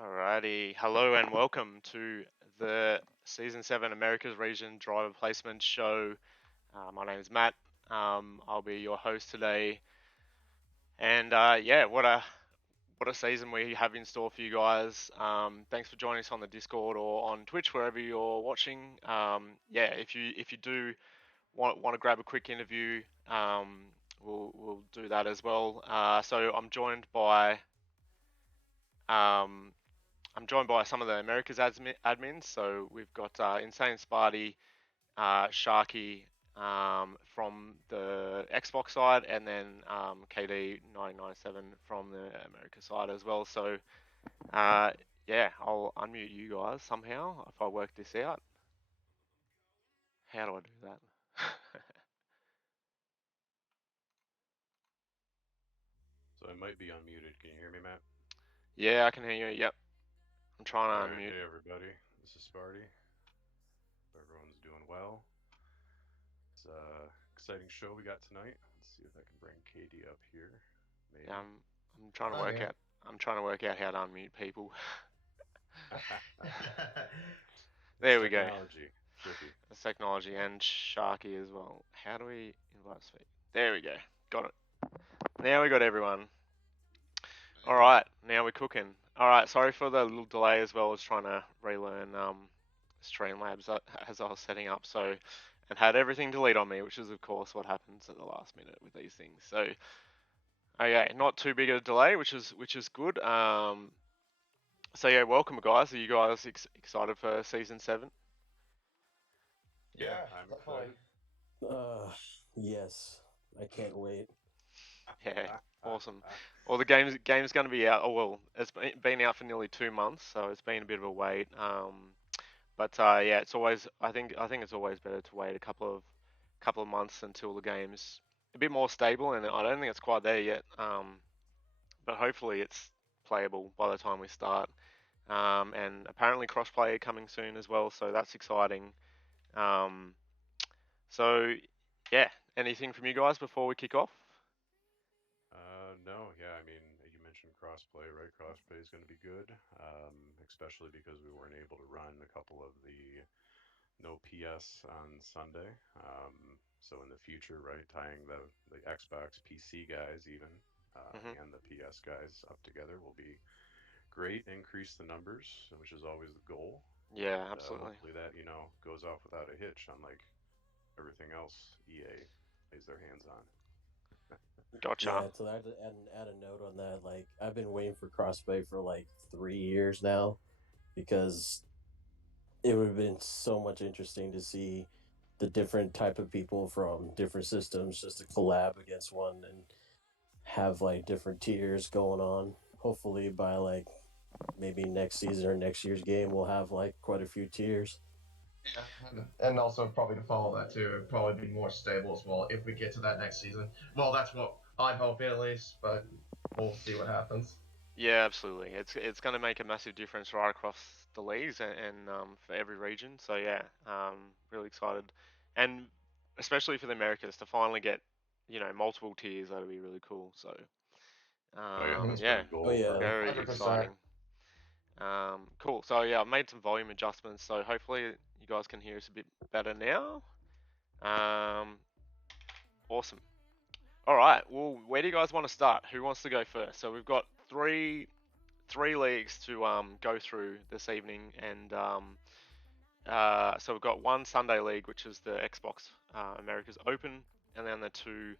Alrighty, hello and welcome to the Season 7 Americas Region Driver Placement Show. My name is Matt. I'll be your host today. And yeah, what a season we have in store for you guys. Thanks for joining us on the Discord or on Twitch, wherever you're watching. Yeah, if you do want to grab a quick interview, we'll do that as well. So I'm joined by some of the Americas admins. So we've got InsaneSparty, Sharky from the Xbox side, and then KD997 from the America side as well. So yeah, I'll unmute you guys somehow if I work this out. How do I do that? So I might be unmuted. Can you hear me, Matt? Yeah, I can hear you. Yep. I'm trying to unmute. Hey everybody, this is Sparty. Everyone's doing well. It's an exciting show we got tonight. Let's see if I can bring KD up here. Maybe. Yeah, I'm trying to work out. I'm trying to work out how to unmute people. There we go. It's technology and Sharky as well. How do we invite speak? There we go. Got it. Now we got everyone. All right, now we're cooking. All right, sorry for the little delay as well. I was trying to relearn Streamlabs as I was setting up, so and had everything delete on me, which is of course what happens at the last minute with these things. So, okay, not too big a delay, which is good. So yeah, welcome guys. Are you guys excited for season 7? Yeah, I'm excited. Yes, I can't wait. Yeah, awesome. Well, the game's going to be out. Oh well, it's been out for nearly 2 months, so it's been a bit of a wait. But yeah, it's always I think it's always better to wait a couple of months until the game's a bit more stable, and I don't think it's quite there yet. But hopefully it's playable by the time we start. And apparently crossplay coming soon as well, so that's exciting. So yeah, anything from you guys before we kick off? No, yeah, I mean, you mentioned crossplay, right? Crossplay is going to be good, especially because we weren't able to run a couple of the no PS on Sunday. So in the future, right, tying the Xbox PC guys even and the PS guys up together will be great. Increase the numbers, which is always the goal. Yeah, and, absolutely. Hopefully that goes off without a hitch, unlike everything else EA lays their hands on. Gotcha. Yeah, so I have to add a note on that. Like, I've been waiting for crossplay for like 3 years now, because it would have been so much interesting to see the different type of people from different systems just to collab against one and have like different tiers going on. Hopefully by like maybe next season or next year's game, we'll have like quite a few tiers. Yeah, and also probably to follow that too, it'd probably be more stable as well if we get to that next season. Well, that's what I'm hoping at least, but we'll see what happens. Yeah, absolutely. It's going to make a massive difference right across the leagues and for every region. So yeah, really excited, and especially for the Americas to finally get multiple tiers. That'll be really cool. So yeah, very 100%. exciting. Cool. So yeah, I've made some volume adjustments, so hopefully you guys can hear us a bit better now. Awesome. All right. Well, where do you guys want to start? Who wants to go first? So we've got three leagues to go through this evening, and So we've got one Sunday league, which is the Xbox America's Open, and then the two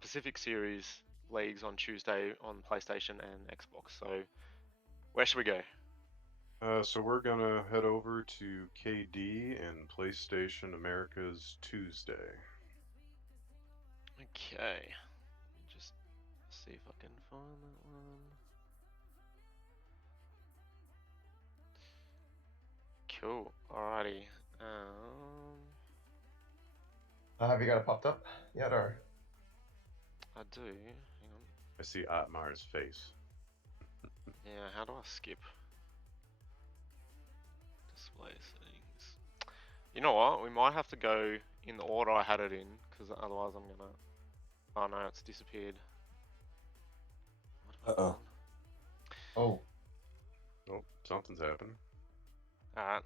Pacific Series leagues on Tuesday on PlayStation and Xbox. So where should we go? So we're gonna head over to KD and PlayStation America's Tuesday. Okay. Just see if I can find that one. Cool. Alrighty. Have you got it popped up yet, or? I do. Hang on. I see Otmar's face. Yeah, how do I skip? Display settings. You know what? We might have to go in the order I had it in, because otherwise I'm gonna... Oh no, it's disappeared. Uh-oh. Oh. Oh, something's happened. Alright.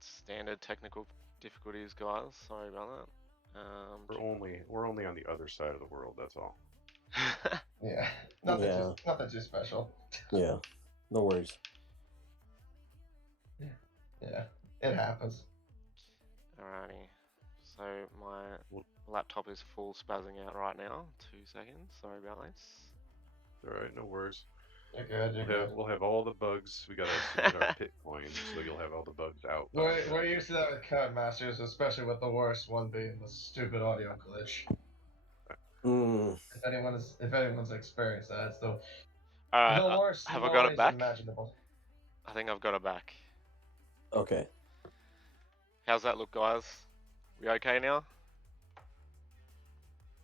Standard technical difficulties, guys. Sorry about that. We're only on the other side of the world, that's all. Yeah. Nothing too special. Yeah. No worries. Yeah. It happens. Alrighty. So my laptop is full spazzing out right now. 2 seconds. Sorry about this. Alright, no worries. You're good, you're good. We'll have all the bugs. We gotta submit our pit coins, so you'll have all the bugs out. We're used to that with Codemasters, especially with the worst one being the stupid audio glitch. If anyone's experienced that, it's the worst have I got it back? imaginable. I think I've got it back. Okay. How's that look, guys? We okay now?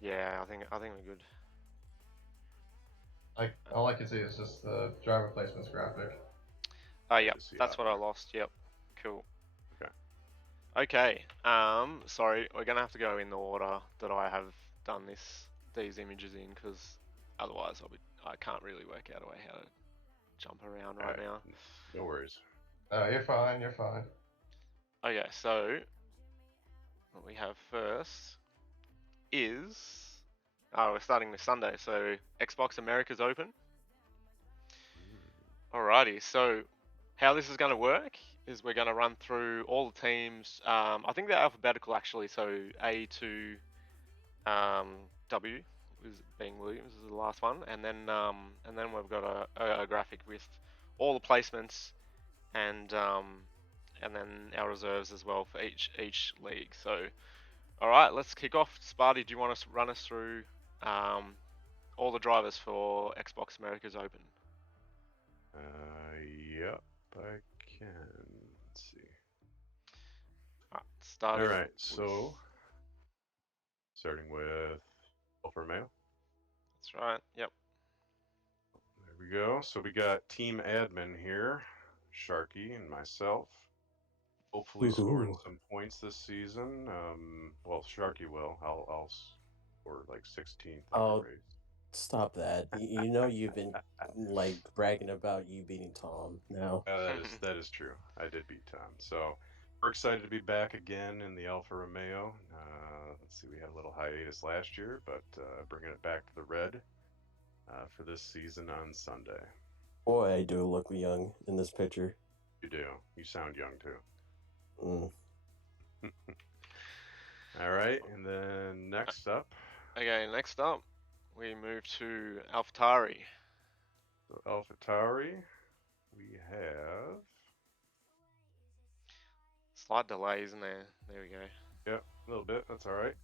Yeah, I think we're good. All I can see is just the driver placements graphic. Oh, yep, that's what I lost. Yep, cool. Okay. Sorry, we're gonna have to go in the order that I have done these images in, because otherwise I can't really work out a way how to jump around right now. No worries. You're fine. You're fine. Okay, so what we have first is we're starting this Sunday, so Xbox America's Open. Alrighty, so how this is going to work is we're going to run through all the teams. I think they're alphabetical actually, so A to W is being Williams is the last one, and then we've got a graphic with all the placements and then our reserves as well for each league. So, all right, let's kick off. Sparty, do you want to run us through all the drivers for Xbox America's Open? Yep, I can. Let's see. All right, so starting with Alfa Romeo. That's right. Yep. There we go. So we got team admin here, Sharky and myself. Hopefully scoring some points this season. Well, Sharky will. I'll score like 16th. Oh, stop that! You know you've been like bragging about you beating Tom now. That is true. I did beat Tom. So we're excited to be back again in the Alfa Romeo. Let's see, we had a little hiatus last year, but bringing it back to the red for this season on Sunday. Boy, I do look young in this picture. You do. You sound young too. Mm. All right, and then next up. Okay, next up, we move to Alfitari. So Alfitari, we have slight delay, isn't there? There we go. Yep, a little bit. That's all right.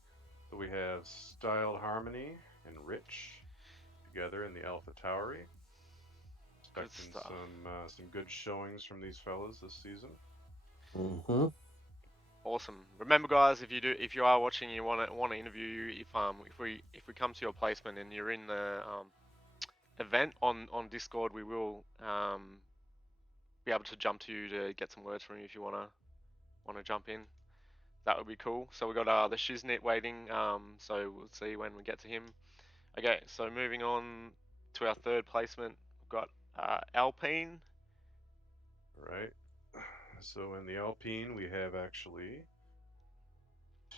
So we have Styled Harmony and Rich together in the Alfitari. Expecting some good showings from these fellas this season. Mm-hmm. Awesome. Remember, guys, if you are watching, you want to interview you. If we come to your placement and you're in the event on Discord, we will be able to jump to you to get some words from you if you want to jump in. That would be cool. So we got the Shiznit waiting. So we'll see when we get to him. Okay. So moving on to our third placement, we've got Alpine. Right. So in the Alpine, we have actually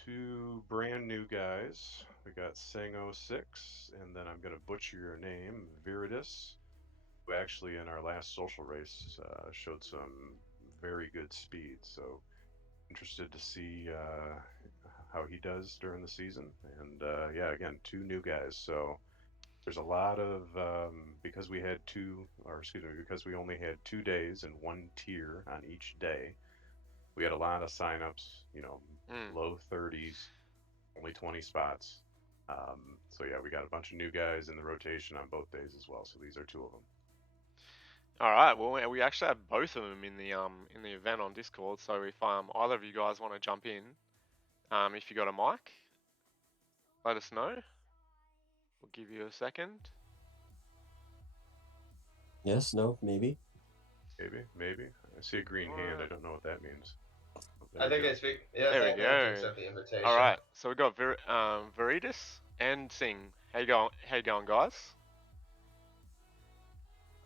two brand new guys. We got Sang06, and then I'm going to butcher your name, Viridis, who actually in our last social race showed some very good speed. So interested to see how he does during the season. And yeah, again, 2 new guys. So there's a lot of because we had because we only had 2 days and 1 tier on each day. We had a lot of signups. Low 30s, only 20 spots. So yeah, we got a bunch of new guys in the rotation on both days as well. So these are 2 of them. All right. Well, we actually have both of them in the event on Discord. So if either of you guys want to jump in, if you got a mic, let us know. We'll give you a second. Yes, no, maybe. Maybe. I see a green hand. I don't know what that means. I think it's there we go. Accept the invitation. All right. So we got Veritas and Singh. How you going? How you going, guys?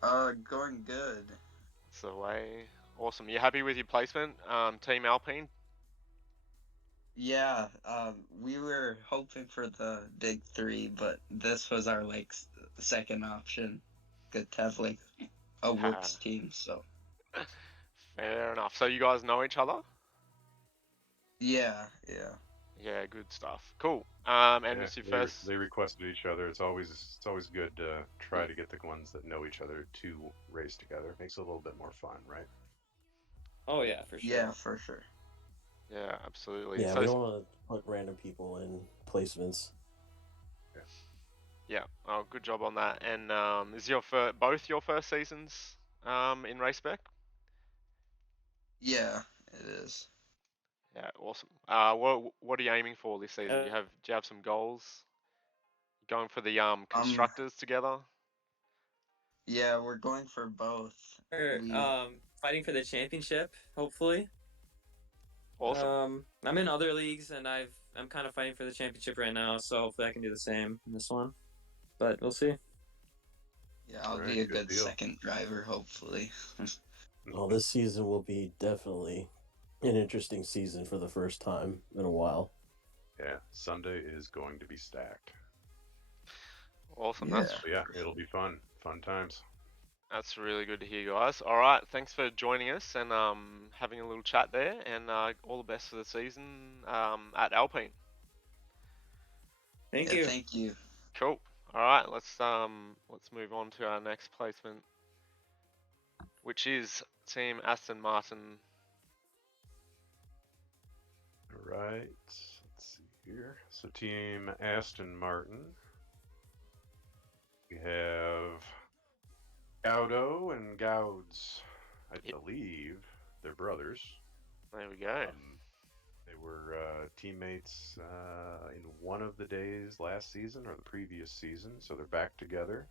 Going good. It's the way. Awesome. You happy with your placement, Team Alpine? Yeah, we were hoping for the big 3, but this was our second option. Good to have a works team. So. Fair enough. So you guys know each other? Yeah. Yeah, good stuff. Cool. And it's your first. They requested each other. It's always good to try to get the ones that know each other to race together. Makes it a little bit more fun, right? Oh yeah, for sure. Yeah, for sure. Yeah, absolutely. Yeah, so we don't want to put random people in placements. Yeah. Oh, good job on that. And is both your first seasons in Race Spec? Yeah, it is. Yeah, awesome. What are you aiming for this season? Do you have some goals? Going for the constructors together? Yeah, we're going for both. Fighting for the championship, hopefully. Awesome. I'm in other leagues, and I'm kind of fighting for the championship right now, so hopefully I can do the same in this one. But we'll see. Yeah, I'll be a good second driver, hopefully. Well, this season will be definitely an interesting season for the first time in a while. Yeah, Sunday is going to be stacked. Awesome. Yeah. It'll be fun. Fun times. That's really good to hear, guys. All right, thanks for joining us and having a little chat there, and all the best for the season at Alpine. Thank you. Thank you. Cool. All right, let's move on to our next placement, which is Team Aston Martin. All right, let's see here. So Team Aston Martin. We have Gaudo and Gouds. I believe they're brothers. There we go. They were teammates in one of the days last season or the previous season, so they're back together,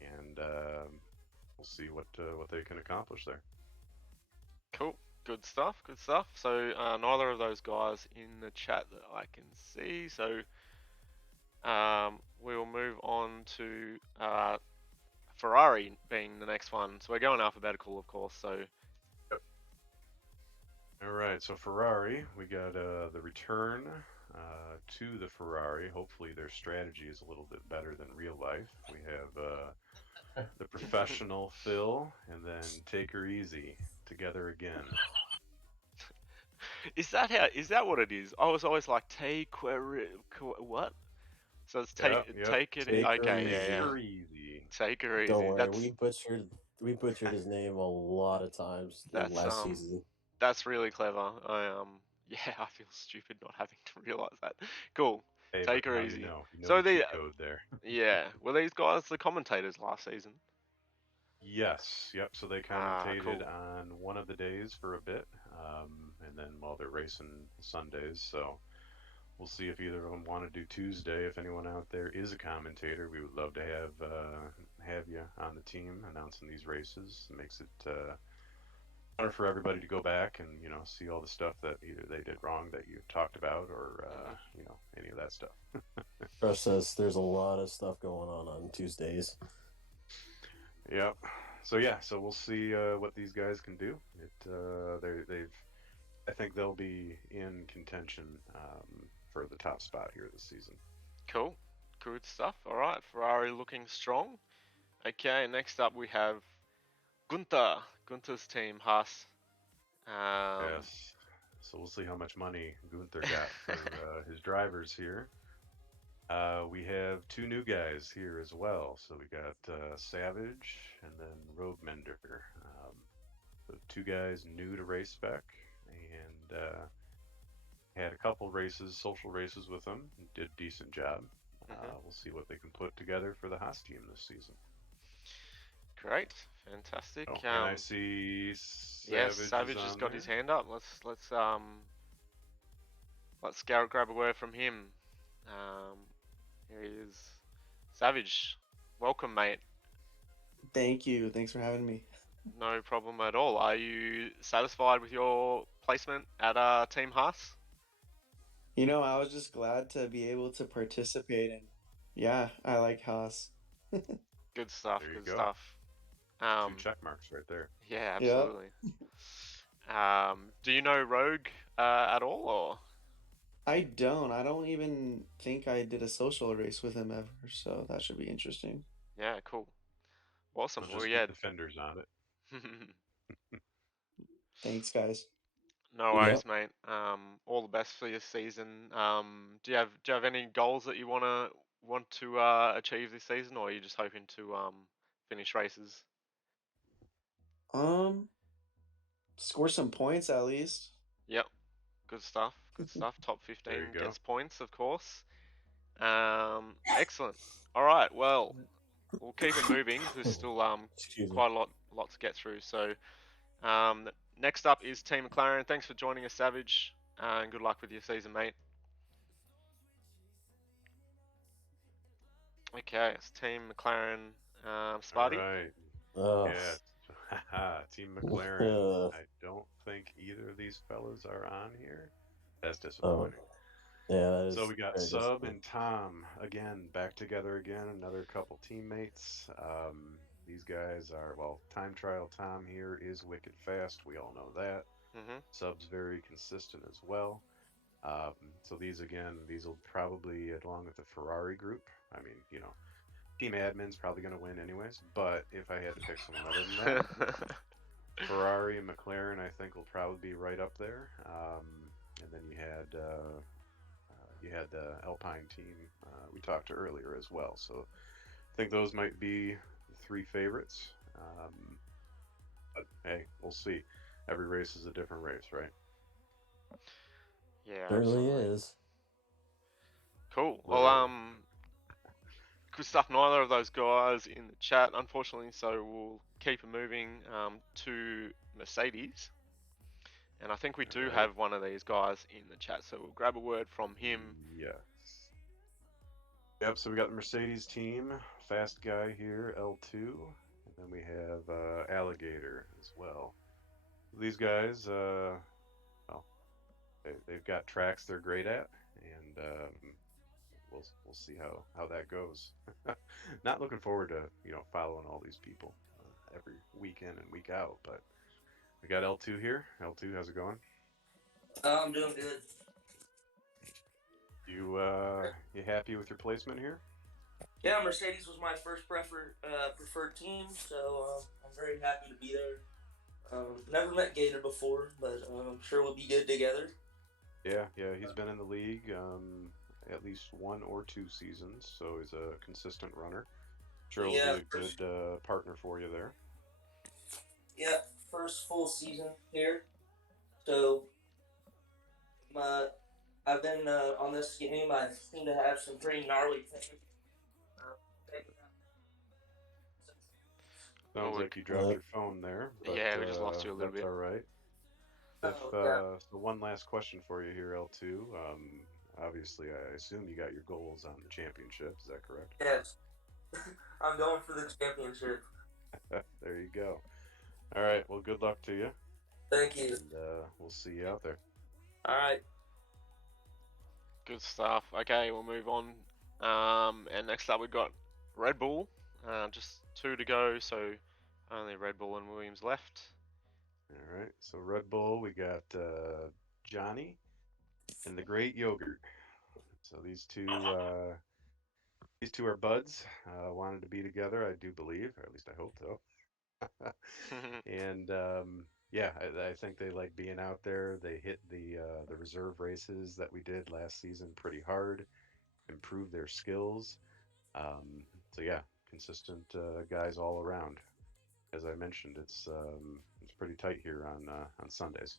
and we'll see what they can accomplish there. Cool. Good stuff. So neither of those guys in the chat that I can see. So we'll move on to Ferrari being the next one. So we're going alphabetical, of course. So. Yep. All right. So Ferrari, we got the return to the Ferrari. Hopefully their strategy is a little bit better than real life. We have the professional Phil, and then Take Her Easy together again. Is that what it is? I was always like what? So it's take it. Okay, yeah. Easy. Take her easy. Don't worry, we butchered his name a lot of times last season. That's really clever. I feel stupid not having to realize that. Cool. Hey, take her easy. You know so the code there. Yeah. Were these guys the commentators last season? Yes. Yep. So they commentated on one of the days for a bit, and then while they're racing Sundays. So we'll see if either of them want to do Tuesday. If anyone out there is a commentator, we would love to have you on the team announcing these races. It makes it better for everybody to go back and see all the stuff that either they did wrong that you talked about or any of that stuff. Trust us, there's a lot of stuff going on Tuesdays. Yep. So we'll see what these guys can do. I think they'll be in contention for the top spot here this season. Cool. Good stuff. All right. Ferrari looking strong. Okay. Next up we have Gunther. Gunther's team, Haas. Yes. So we'll see how much money Gunther got for his drivers here. We have 2 new guys here as well. So we got Savage and then Roadmender. So 2 guys new to Race Spec, and had a couple races, social races with them. Did a decent job. We'll see what they can put together for the Haas team this season. Great, fantastic. Oh, and I see yes, Savage has got his hand up. Let's grab a word from him. Here he is. Savage, welcome, mate. Thank you. Thanks for having me. No problem at all. Are you satisfied with your placement at Team Haas? You know, I was just glad to be able to participate, and yeah, I like Haas. Good stuff. There you Good go. stuff. 2 check marks right there. Yeah, absolutely. Do you know Rogue at all, or? I don't even think I did a social race with him ever, so that should be interesting. Yeah, cool. Awesome. We'll Well, just yeah. keep the fenders on it. Thanks, guys. No worries, mate. All the best for your season. Do you have any goals that you want to achieve this season, or are you just hoping to finish races? Score some points at least. Yep. Good stuff. Good stuff. Top 15 There you go. gets points, of course. Excellent. All right. Well, we'll keep it moving. There's still quite a lot to get through. So, next up is Team McLaren. Thanks for joining us, Savage, and good luck with your season, mate. Okay, it's Team McLaren. Sparty. All right. Oh, Yeah. Team McLaren. I don't think either of these fellas are on here. That's disappointing. yeah. That is So we got very Sub disappointing. and Tom again back together again. Another couple teammates. These guys are, well, time trial Tom here is wicked fast. We all know that. Sub's very consistent as well. So these will probably, along with the Ferrari group. I mean, you know, team admin's probably going to win anyways. But if I had to pick someone other than that, Ferrari and McLaren, I think, will probably be right up there. And then you had the Alpine team we talked to earlier as well. So I think those might be the 3 favorites. But hey, we'll see. Every race is a different race, right? Yeah, Certainly absolutely. is. Cool. Well, good stuff. Neither of those guys in the chat, unfortunately. So we'll keep it moving to Mercedes. And I think we do have one of these guys in the chat, so we'll grab a word from him. Yes. Yep, so we got the Mercedes team, fast guy here, L2, and then we have Alligator as well. These guys, well, they've got tracks they're great at, and we'll see how that goes. Not looking forward to following all these people every week in and week out, but we got L2 here. L2, how's it going? I'm doing good. You happy with your placement here? Yeah, Mercedes was my first preferred team, so I'm very happy to be there. Never met Gator before, but I'm sure we'll be good together. Yeah, he's been in the league at least 1 or 2 seasons, so he's a consistent runner. Sure, he'll be a good partner for you there. Yeah, first full season here, so I've been on this game. I seem to have some pretty gnarly things. Sounds like you dropped your phone there. But, yeah, we just lost you a little bit. That's all right. So one last question for you here, L2. Obviously, I assume you got your goals on the championship. Is that correct? Yes. I'm going for the championship. There you go. All right. Well, good luck to you. Thank you. And we'll see you out there. All right. Good stuff. Okay, we'll move on. And next up, we've got Red Bull. Just 2 to go, so only Red Bull and Williams left. All right. So Red Bull, we got Johnny and the Great Yogurt. So these two are buds. Wanted to be together, I do believe, or at least I hope so. And yeah, I think they like being out there. They hit the reserve races that we did last season pretty hard, improved their skills. So yeah, consistent guys all around. As I mentioned, it's pretty tight here on Sundays.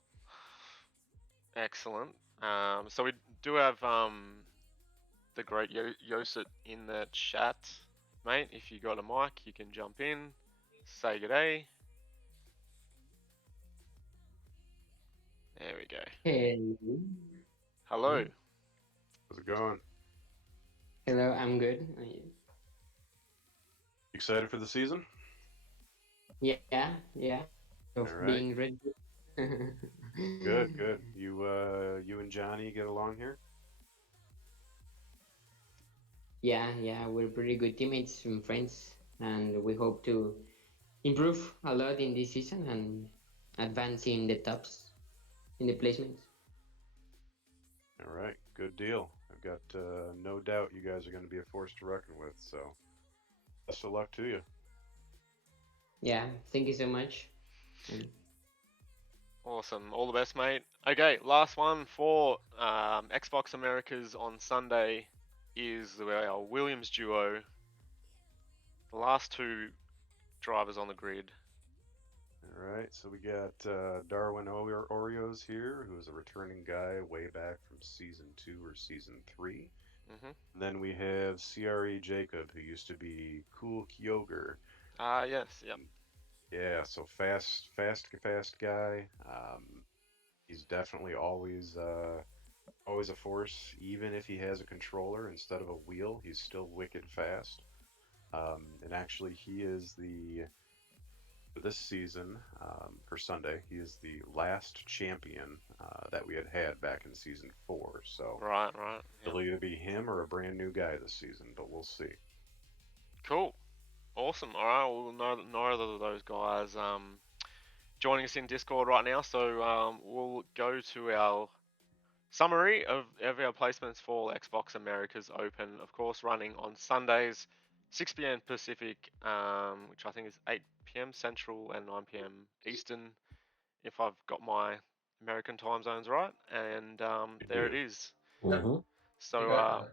Excellent. So we do have the great Yosit in the chat, mate. If you got a mic, you can jump in, say good day. There we go. Hey. Hello. How's it going? Hello, I'm good. Excited for the season? Yeah. Of All right. being ready. Good. You and Johnny get along here? Yeah, we're pretty good teammates and friends, and we hope to improve a lot in this season and advance in the tops, in the placements. All right, good deal. I've got no doubt you guys are going to be a force to reckon with, so best of luck to you. Yeah, thank you so much. Awesome. All the best, mate. Okay, last one for Xbox Americas on Sunday is our Williams duo. The last two drivers on the grid. All right, so we got Darwin Oreos here, who is a returning guy way back from Season 2 or Season 3. Mm-hmm. Then we have CRE Jacob, who used to be Cool Kyoger. Yes, yep. Yeah, so fast guy. He's definitely always a force, even if he has a controller instead of a wheel. He's still wicked fast. And actually, he is for this season, for Sunday, he is the last champion that we had back in Season 4. So right. It'll either be him or a brand new guy this season, but we'll see. Cool. Awesome. All right. Well, neither of those guys joining us in Discord right now, so we'll go to our summary of our placements for Xbox Americas Open. Of course, running on Sundays, 6 p.m. Pacific, which I think is 8 p.m. Central and 9 p.m. Eastern, if I've got my American time zones right. And there it is. Mm-hmm. So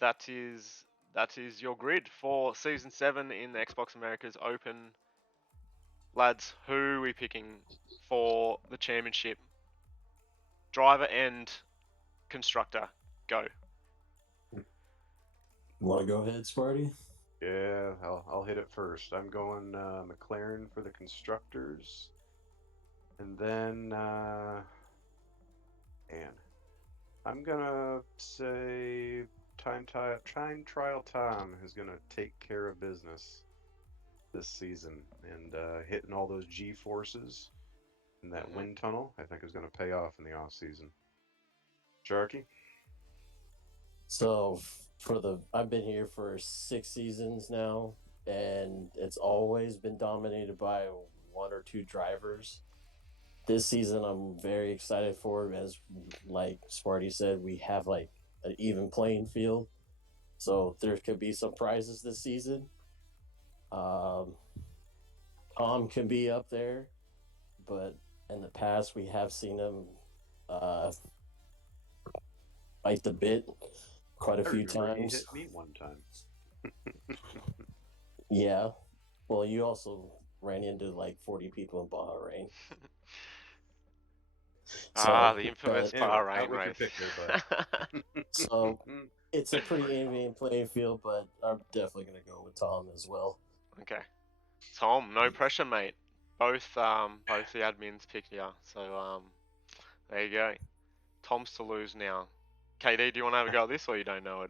that is your grid for Season 7 in the Xbox Americas Open. Lads, who are we picking for the championship? Driver and constructor, go. Want to go ahead, Sparty? Yeah, I'll hit it first. I'm going McLaren for the constructors, and then I'm gonna say Time Trial Tom is gonna take care of business this season, and hitting all those G forces in that wind tunnel, I think is gonna pay off in the off season. Sharky? So I've been here for 6 seasons now, and it's always been dominated by 1 or 2 drivers. This season, I'm very excited for, as like Sparty said, we have like an even playing field, so there could be some prizes this season. Tom can be up there, but in the past we have seen him bite the bit quite a few times. He hit me one time. Yeah. Well, you also ran into like 40 people in Bahrain. The infamous Bahrain race. So it's a pretty even playing field, but I'm definitely going to go with Tom as well. Okay. Tom, no pressure, mate. Both the admins picked you, so there you go. Tom's to lose now. KD, do you want to have a go at this, or you don't know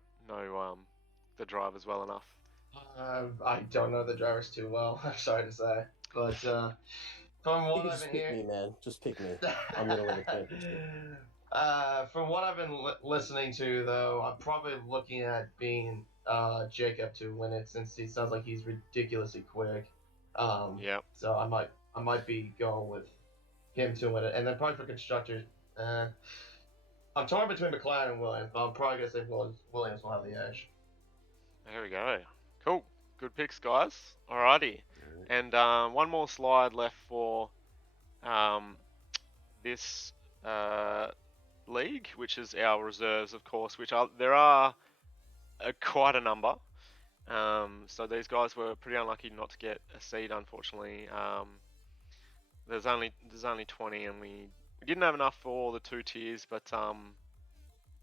the drivers well enough? I don't know the drivers too well. I'm sorry to say, but from what I've been hearing, pick me, man. Just pick me. I'm gonna win the championship. From what I've been listening to, though, I'm probably looking at being Jacob to win it, since he sounds like he's ridiculously quick. Yeah. So I might be going with him to win it, and then probably for constructors, I'm torn between Mclaren and Williams, but I'm probably gonna say Williams will have the edge. There we go. Cool. Good picks, guys. Alrighty. And one more slide left for this league, which is our reserves, of course, there are quite a number. So these guys were pretty unlucky not to get a seed, unfortunately. There's only 20, and we didn't have enough for all the 2 tiers, but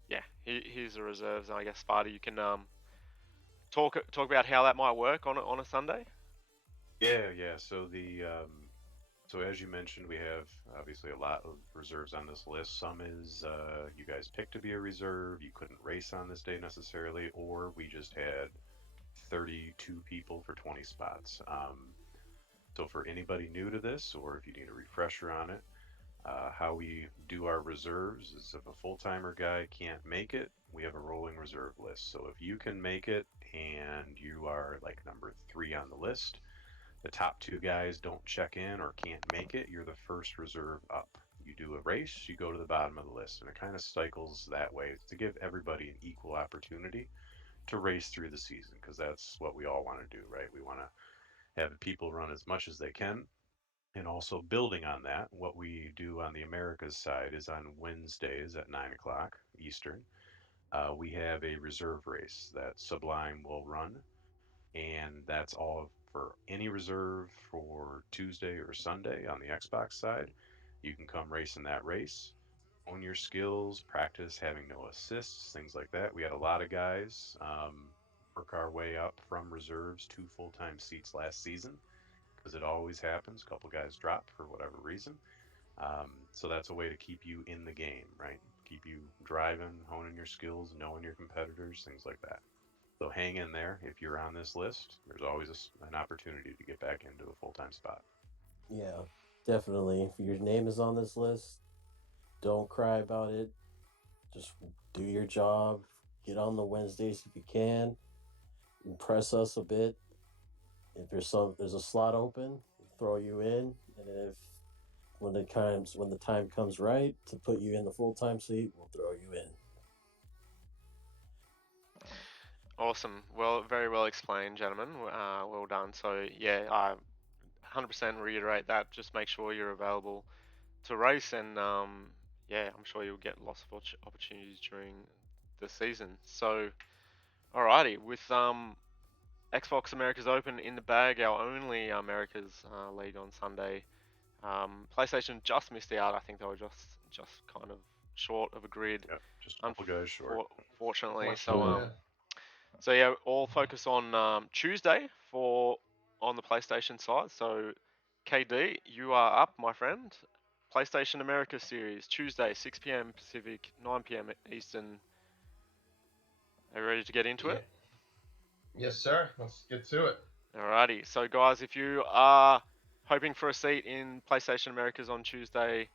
yeah, here's the reserves. And I guess Sparty, you can talk about how that might work on a Sunday. Yeah. So as you mentioned, we have obviously a lot of reserves on this list. Some is you guys picked to be a reserve, you couldn't race on this day necessarily, or we just had 32 people for 20 spots. So for anybody new to this, or if you need a refresher on it, how we do our reserves is if a full-timer guy can't make it, we have a rolling reserve list. So if you can make it and you are like number 3 on the list, the top 2 guys don't check in or can't make it, you're the first reserve up. You do a race, you go to the bottom of the list, and it kind of cycles that way to give everybody an equal opportunity to race through the season, because that's what we all want to do, right? We want to have people run as much as they can. And also building on that, what we do on the Americas side is on Wednesdays at 9 o'clock Eastern, we have a reserve race that Sublime will run, and that's all for any reserve for Tuesday or Sunday on the Xbox side. You can come race in that race, own your skills, practice having no assists, things like that. We had a lot of guys work our way up from reserves to full-time seats last season, because it always happens. A couple guys drop for whatever reason. So that's a way to keep you in the game, right? Keep you driving, honing your skills, knowing your competitors, things like that. So hang in there. If you're on this list, there's always an opportunity to get back into a full-time spot. Yeah, definitely. If your name is on this list, don't cry about it. Just do your job. Get on the Wednesdays if you can. Impress us a bit. If there's a slot open, we'll throw you in. And if when the time comes right to put you in the full-time seat, we'll throw you in. Awesome. Well, very well explained, gentlemen. Well done. So yeah, I 100% reiterate that. Just make sure you're available to race, and yeah, I'm sure you'll get lots of opportunities during the season. So, alrighty, with Xbox America's Open in the bag, our only America's league on Sunday. PlayStation just missed out. I think they were just kind of short of a grid. Yep, just a couple guys short. Fortunately, Yeah. so yeah, all focus on Tuesday on the PlayStation side. So, KD, you are up, my friend. PlayStation America Series, Tuesday, 6 p.m. Pacific, 9 p.m. Eastern. Are you ready to get into it? Yes, sir. Let's get to it. Alrighty. So, guys, if you are hoping for a seat in PlayStation Americas on Tuesday,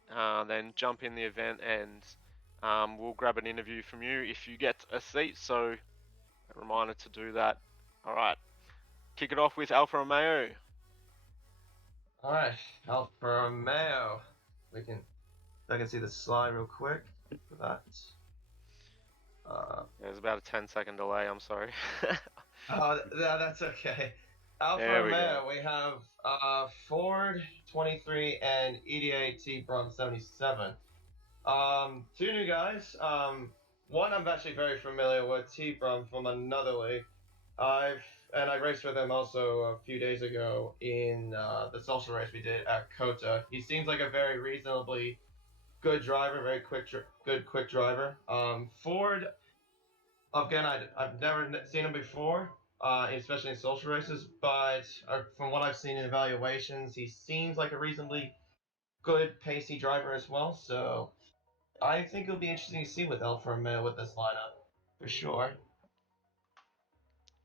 then jump in the event and we'll grab an interview from you if you get a seat. So, a reminder to do that. Alright. Kick it off with Alfa Romeo. Alright, Alfa Romeo. I can see the slide real quick for that. There's about a 10-second delay, I'm sorry. That's okay. Alfa Romeo, we have Ford 23 and EDA T-Brum 77. 2 new guys. One I'm actually very familiar with, T-Brum from another league. I raced with him also a few days ago in the social race we did at Kota. He seems like a very reasonably good driver, very quick driver. Ford, again, I've never seen him before, especially in social races, but from what I've seen in evaluations, he seems like a reasonably good pacey driver as well. So I think it'll be interesting to see with Alfa Romeo with this lineup, for sure.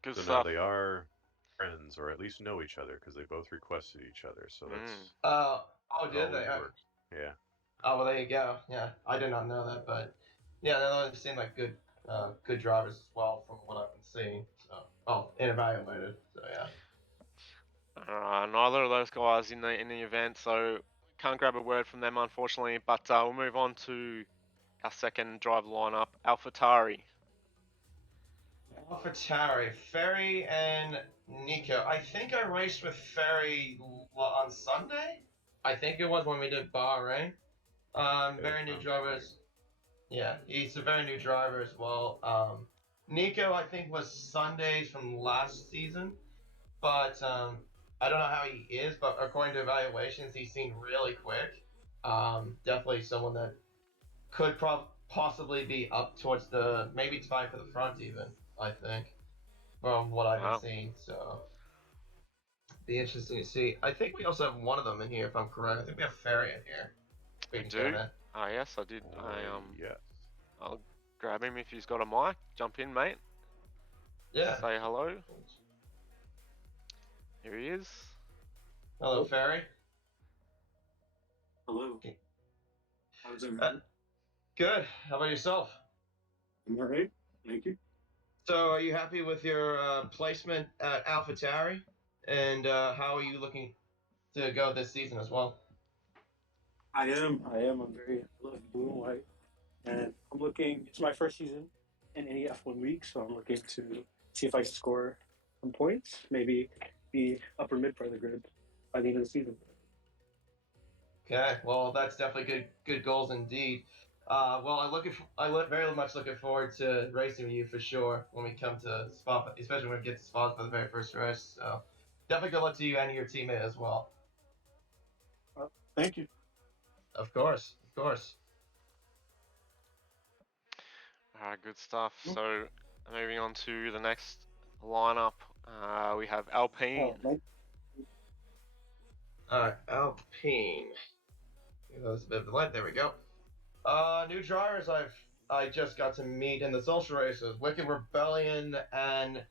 Good so stuff. Now they are friends, or at least know each other, because they both requested each other. So that's did they? Yeah. Oh, well, there you go. Yeah, I did not know that, but yeah, they seem like good drivers as well from what I've been seeing. So, and evaluated. So yeah. Neither of those guys in the event, so can't grab a word from them unfortunately. But we'll move on to our second driver lineup, Alfitari. Alfitari, Ferry and Nico. I think I raced with Ferry on Sunday. I think it was when we did Bahrain. Very new drivers. Yeah, he's a very new driver as well. Nico, I think, was Sundays from last season, but I don't know how he is. But according to evaluations, he seemed really quick. Definitely someone that could possibly be up towards the maybe tied for the front even. I think from what I've been seeing. So be interesting to see. I think we also have one of them in here, if I'm correct. I think we have Ferry in here. We do? Ah, yes, I did. Yes. I'll grab him if he's got a mic. Jump in, mate. Yeah. Say hello. Here he is. Hello, Ferry. Hello. How's everyone? Good. How about yourself? I'm alright. Thank you. So, are you happy with your placement at Alfitari? And how are you looking to go this season as well? I am. I'm very love blue and white, and I'm looking. It's my first season in any F1 league, so I'm looking to see if I can score some points, maybe be upper mid part of the grid by the end of the season. Okay, well, that's definitely good goals indeed. Well, I very much looking forward to racing with you for sure when we come to Spa, especially when we get to Spa for the very first race. So, definitely good luck to you and your teammate as well. Thank you. Of course, of course. Good stuff. So, moving on to the next lineup, we have Alpine. Alpine. That was a bit of a light. There we go. New drivers I just got to meet in the social races: Wicked Rebellion and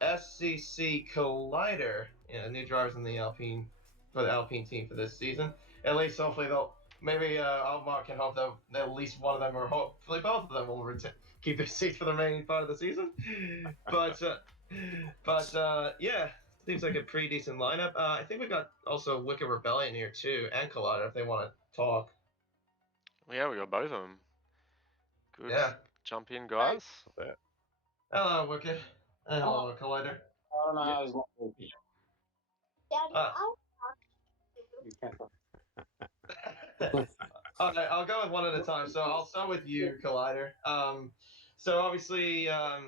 SCC Collider. Yeah, new drivers in the Alpine for the Alpine team for this season. At least, hopefully, Almar can hope that at least one of them, or hopefully both of them, will keep their seats for the remaining part of the season. But yeah, seems like a pretty decent lineup. I think we got also Wicked Rebellion here too, and Collider if they want to talk. Yeah, we got both of them. Good. Yeah. Jump in, guys. Hello, Wicked. And hello, Collider. I don't know how it's going to be. You can't talk. Okay, I'll go with one at a time. So I'll start with you, Collider. So obviously, I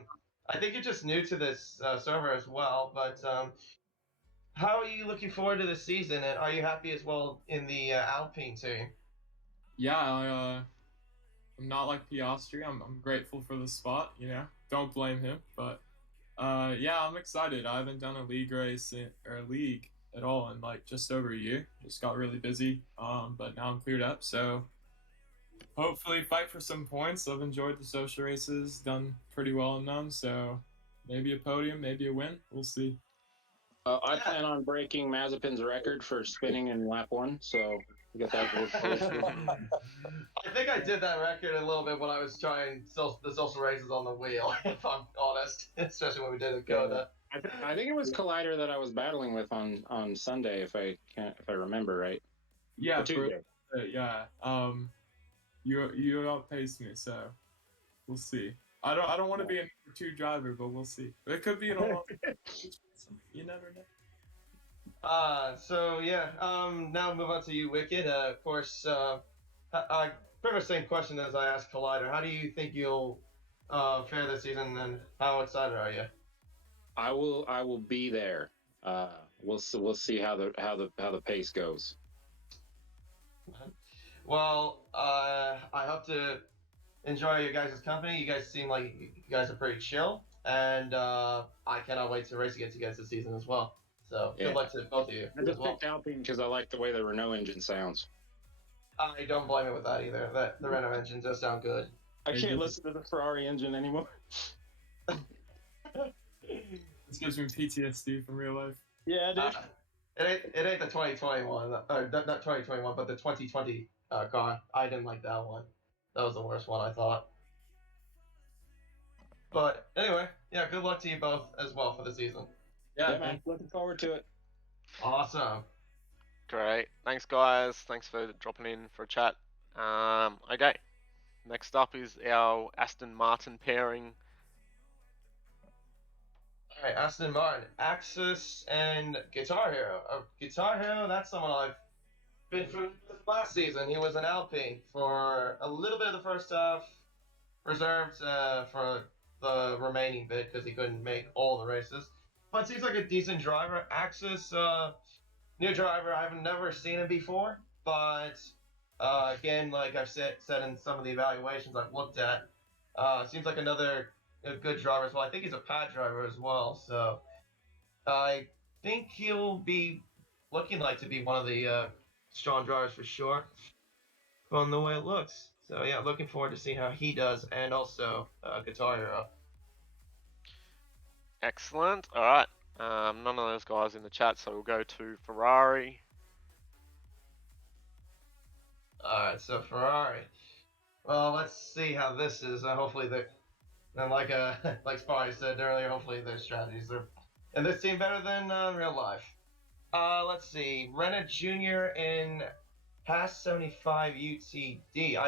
think you're just new to this server as well, but how are you looking forward to this season, and are you happy as well in the Alpine team? Yeah, I'm not like Piastri. I'm grateful for the spot, Don't blame him, but yeah, I'm excited. I haven't done a league race or a league at all in like just over a year. Just got really busy, but now I'm cleared up, so hopefully fight for some points. I've enjoyed the social races, done pretty well in them, so maybe a podium, maybe a win. We'll see. I plan on breaking Mazepin's record for spinning in lap 1, so we got that. I think I did that record a little bit when I was trying the social races on the wheel, if I'm honest, especially when we did it Coda. I think it was Collider that I was battling with on Sunday, if I remember right. Yeah, yeah. You outpaced me, so we'll see. I don't want to be a number 2 driver, but we'll see. It could be an all. You never know. So yeah. Now move on to you, Wicked. Of course. Pretty much same question as I asked Collider. How do you think you'll fare this season, and how excited are you? I will be there. We'll see how the pace goes. Well, I hope to enjoy your guys' company. You guys seem like you guys are pretty chill, and I cannot wait to race against you guys this season as well. So good luck to both of you. I just picked Alpine because I like the way the Renault engine sounds. I don't blame it with that either. The Renault engine does sound good. I can't listen to the Ferrari engine anymore. This gives me PTSD from real life. Yeah, dude. It ain't the 2021, or not 2021, but the 2020 car. I didn't like that one. That was the worst one, I thought. But anyway, yeah, good luck to you both as well for the season. Yeah, man. Looking forward to it. Awesome. Great. Thanks, guys. Thanks for dropping in for a chat. Okay. Next up is our Aston Martin pairing. Alright, Aston Martin, Axis, and Guitar Hero. Guitar Hero, that's someone I've been from last season. He was an Alpine for a little bit of the first half, reserved for the remaining bit because he couldn't make all the races. But seems like a decent driver. Axis, new driver. I've never seen him before, but again, like I've said in some of the evaluations I've looked at, seems like another good driver as well. I think he's a pad driver as well, so I think he'll be looking like to be one of the strong drivers for sure, from the way it looks. So yeah, looking forward to seeing how he does, and also Guitar Hero. Excellent. All right. None of those guys in the chat, so we'll go to Ferrari. All right, so Ferrari. Well, let's see how this is. Hopefully, and like like Spotty said earlier, hopefully their strategies are in this team better than real life. Let's see, Renna Jr. in Pass 75 UTD.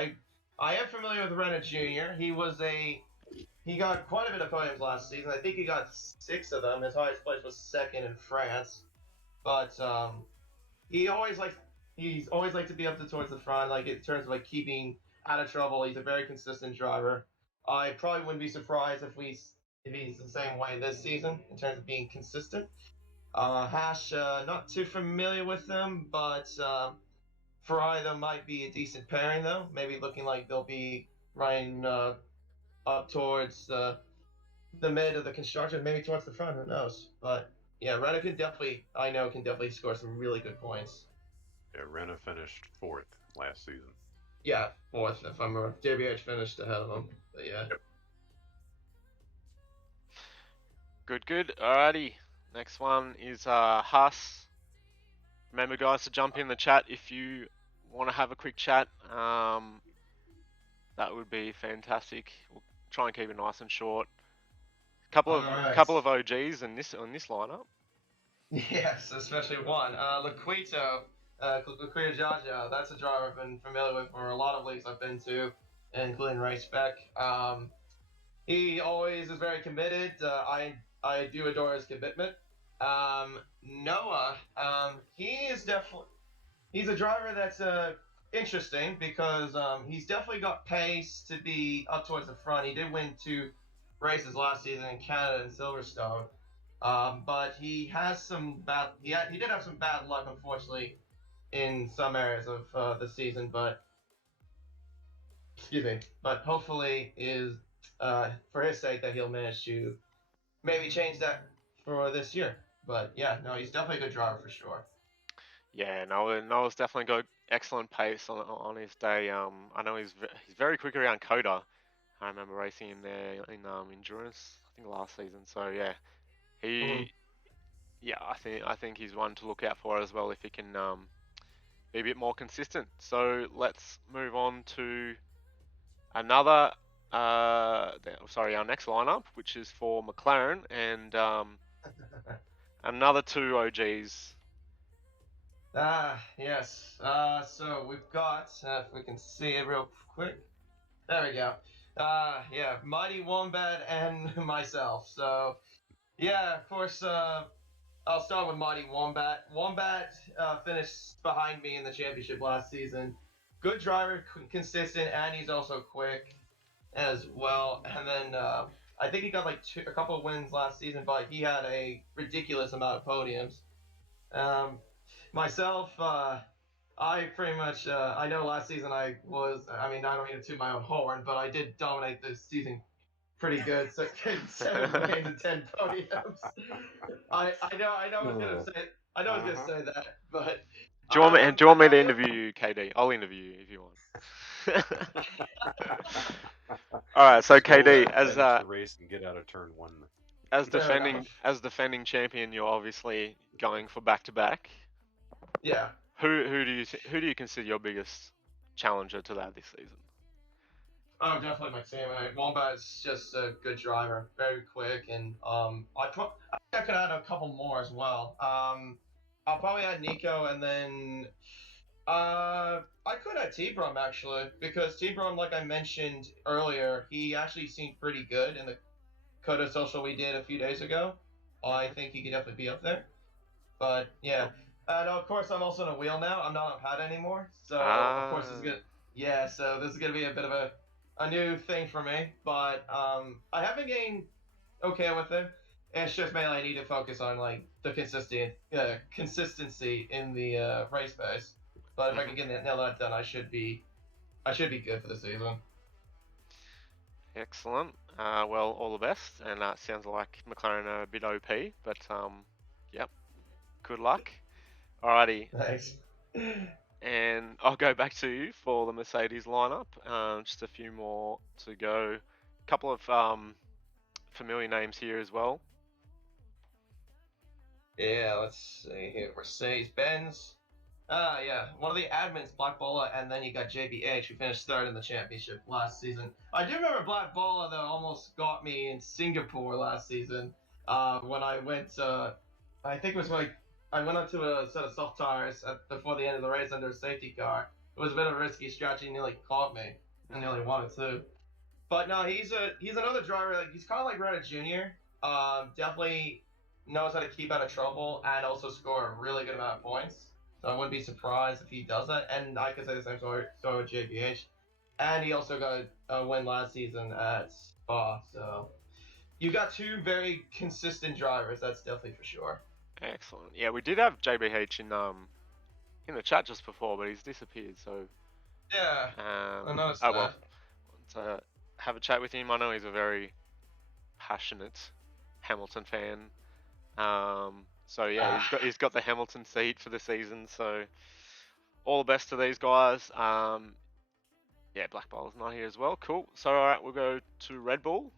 I am familiar with Renna Jr. He got quite a bit of podiums last season. I think he got 6 of them. His highest place was 2nd in France. But he's always liked to be up towards the front, like in terms of like keeping out of trouble. He's a very consistent driver. I probably wouldn't be surprised if he's the same way this season in terms of being consistent. Hash, not too familiar with them, but Ferrari though might be a decent pairing though. Maybe looking like they'll be running up towards the mid of the construction, maybe towards the front. Who knows? But yeah, Renna can definitely score some really good points. Yeah, Renna finished 4th last season. Yeah, 4th if I'm wrong. JBH finished ahead of him. But yeah. Yep. Good. Alrighty. Next one is Haas. Remember, guys, to jump in the chat if you want to have a quick chat. That would be fantastic. We'll try and keep it nice and short. Couple of OGs in this lineup. Yes, especially one. Laquito Jaja. That's a driver I've been familiar with for a lot of leagues I've been to, including Race Spec. He always is very committed. I do adore his commitment. Noah, he's a driver that's interesting because he's definitely got pace to be up towards the front. He did win 2 races last season in Canada and Silverstone, but he has some bad. He did have some bad luck, unfortunately, in some areas of the season. But hopefully is for his sake that he'll manage to maybe change that for this year. But yeah, no, he's definitely a good driver for sure. Yeah, Noah's definitely got excellent pace on his day. I know he's very quick around Coda. I remember racing him there in endurance, I think last season. So yeah, I think he's one to look out for as well if he can be a bit more consistent. So let's move on to another. Our next lineup, which is for McLaren and another 2 OGs. Yes. So we've got, if we can see it real quick. There we go. Yeah, Mighty Wombat and myself. So, yeah, of course, I'll start with Mighty Wombat. Wombat finished behind me in the championship last season. Good driver, consistent, and he's also quick as well. And then I think he got like a couple of wins last season, but he had a ridiculous amount of podiums. Myself, I pretty much, I know last season I don't mean to toot my own horn, but I did dominate this season pretty good. So 7 wins and 10 podiums. I know I was gonna say that, but. Do you want me to interview you, KD? I'll interview you if you want. All right, so KD, as race and get out of turn 1. As defending champion, you're obviously going for back-to-back. Yeah. Who do you consider your biggest challenger to that this season? Oh, definitely my team. Wombat's just a good driver, very quick, and I think I could add a couple more as well. I'll probably add Nico, and then I could add T-Brum actually, because T-Brum, like I mentioned earlier, he actually seemed pretty good in the Coda Social we did a few days ago. I think he could definitely be up there. But yeah, And of course, I'm also on a wheel now. I'm not on pad anymore. So, of course, it's good. Yeah, so this is going to be a bit of a new thing for me. But I have been getting okay with it. And it's just mainly I need to focus on like the consistency in the race pace. But if I can nail that done, I should be good for the season. Excellent. Well, all the best. And it sounds like McLaren are a bit OP, but yep. Good luck. Alrighty. Thanks. And I'll go back to you for the Mercedes lineup. Just a few more to go. A couple of familiar names here as well. Yeah, let's see here. Mercedes-Benz. Yeah, one of the admins, Black Bola, and then you got JBH, who finished third in the championship last season. I do remember Black Bola, that almost got me in Singapore last season, when I went, I think it was like, I went up to a set of soft tires before the end of the race under a safety car. It was a bit of a risky stretch, he nearly caught me, and nearly won it too. But no, he's another driver, like, he's kind of like Reddit Jr., definitely knows how to keep out of trouble and also score a really good amount of points. So I wouldn't be surprised if he does that. And I could say the same story with JBH. And he also got a win last season at Spa. So you got two very consistent drivers. That's definitely for sure. Excellent. Yeah, we did have JBH in the chat just before, but he's disappeared. So yeah, I noticed oh that. well. So have a chat with him. I know he's a very passionate Hamilton fan. So yeah, he's got the Hamilton seat for the season. So all the best to these guys. Yeah, Black Bowl's not here as well. Cool. So all right, we'll go to Red Bull.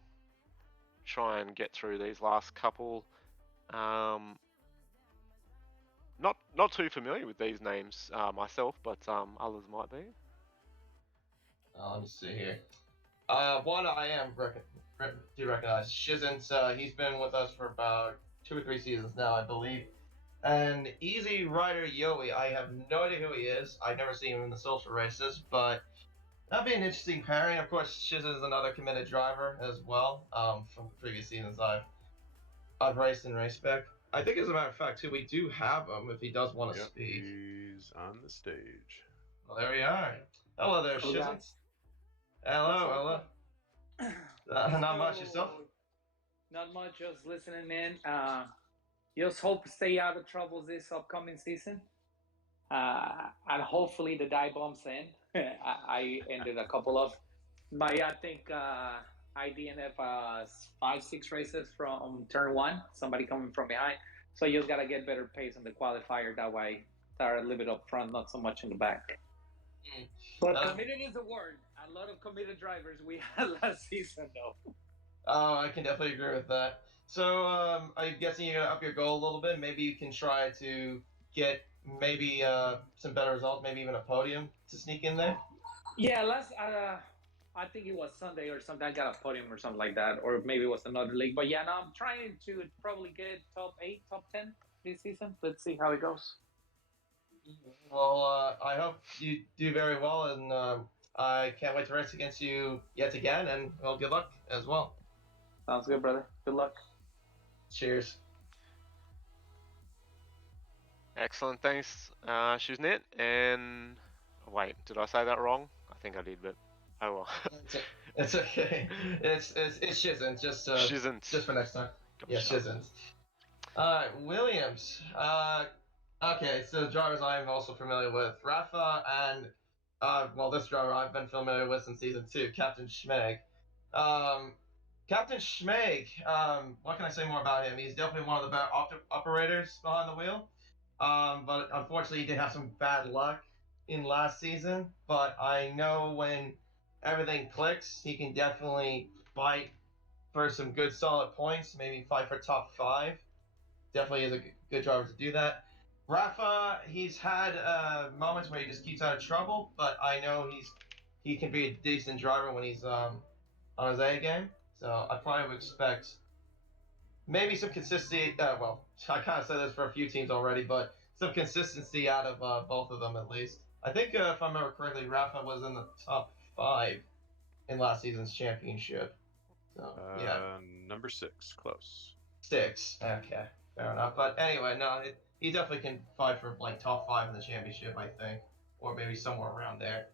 Try and get through these last couple. Not too familiar with these names myself, but others might be. Let me see here. One I do recognize. Shizant, he's been with us for about 2 or 3 seasons now, I believe. And Easy Rider Yowie, I have no idea who he is. I've never seen him in the social races, but that'd be an interesting pairing. Of course, Shizant is another committed driver as well. From the previous seasons I've raced in Race Spec. I think, as a matter of fact, too, we do have him if he does want to speak. He's on the stage. Well, there we are. Hello there, Shizant. Hello. Not much yourself? Not much, just listening in. Just hope to stay out of trouble this upcoming season. And hopefully the die bombs in. I ended a couple of I think I DNF 5-6 races from turn 1, somebody coming from behind. So you just gotta get better pace on the qualifier, that way start a little bit up front, not so much in the back. But committed is a word. A lot of committed drivers we had last season, though. Oh, I can definitely agree with that. So, I'm guessing you're gonna up your goal a little bit. Maybe you can try to get maybe some better results, maybe even a podium to sneak in there. Yeah, I think it was Sunday or something. I got a podium or something like that, or maybe it was another league. But yeah, no, I'm trying to probably get top 8, top 10 this season. Let's see how it goes. Well, I hope you do very well, and I can't wait to race against you yet again, and well, good luck as well. Sounds good, brother. Good luck. Cheers. Excellent, thanks, Schmidt. And wait, did I say that wrong? I think I did, but oh well. It's okay. It's Shizant, just for next time. Gotcha. Yeah, Shizant. Alright, Williams. Okay, so the drivers I am also familiar with. Rafa and well, this driver I've been familiar with since season 2, Captain Schmidt. Captain Schmidt, what can I say more about him? He's definitely one of the better operators behind the wheel. But unfortunately, he did have some bad luck in last season. But I know when everything clicks, he can definitely fight for some good solid points, maybe fight for top 5. Definitely is a good driver to do that. Rafa, he's had moments where he just keeps out of trouble, but I know he can be a decent driver when he's on his A game. So I probably would expect maybe some consistency. Well, I kind of said this for a few teams already, but some consistency out of both of them at least. I think if I remember correctly, Rafa was in the top 5 in last season's championship. So yeah, number 6, close. 6. Okay, fair enough. But anyway, no, he definitely can fight for like top 5 in the championship, I think, or maybe somewhere around there.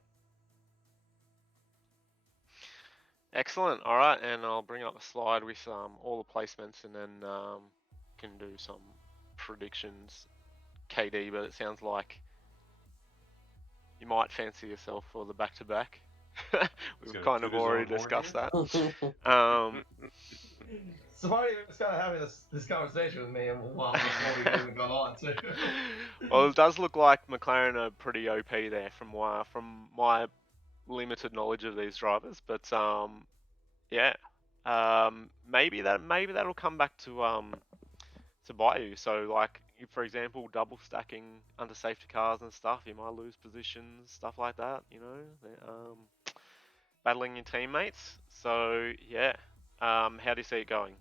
Excellent. All right, and I'll bring up a slide with all the placements, and then can do some predictions. KD, but it sounds like you might fancy yourself for the back-to-back. We've kind of already discussed that. Somebody was kind of having this conversation with me while before we even got on too. Well, it does look like McLaren are pretty OP there from my limited knowledge of these drivers, but yeah, maybe that'll come back to bite you. So like, if, for example, double stacking under safety cars and stuff, you might lose positions, stuff like that. You know, battling your teammates. So yeah, how do you see it going?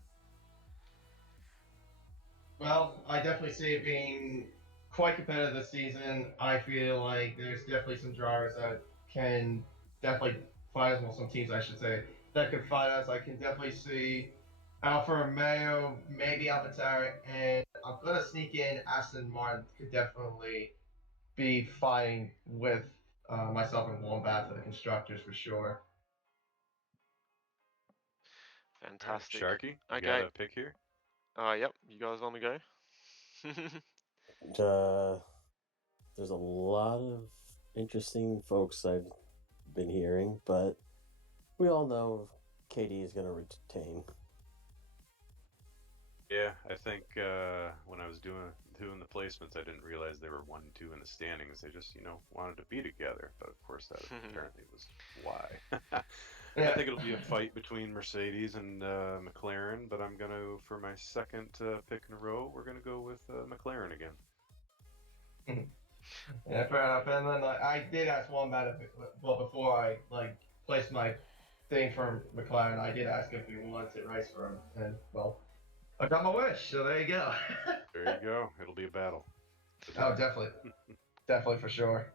Well, I definitely see it being quite competitive this season. I feel like there's definitely some drivers that can definitely fight us. Well, some teams, I should say, that could fight us. I can definitely see Alfa Romeo, maybe Alfitari, and I'm going to sneak in Aston Martin could definitely be fighting with myself and Wombat for the constructors for sure. Fantastic. Right, Sharky, you okay. got a pick here? Yep. You guys want to go? There's a lot of interesting folks I've been hearing, but we all know KD is going to retain. Yeah, I think when I was doing the placements, I didn't realize they were 1 and 2 in the standings. They just, wanted to be together. But of course, that apparently was why. I think it'll be a fight between Mercedes and McLaren, but I'm gonna, for my second pick in a row, we're gonna go with McLaren again. Yeah, fair enough. And then I did ask Wombat before I placed my thing for McLaren. I did ask if he wanted to race for him, and well, I got my wish. So there you go. There you go. It'll be a battle. Oh, definitely, definitely for sure.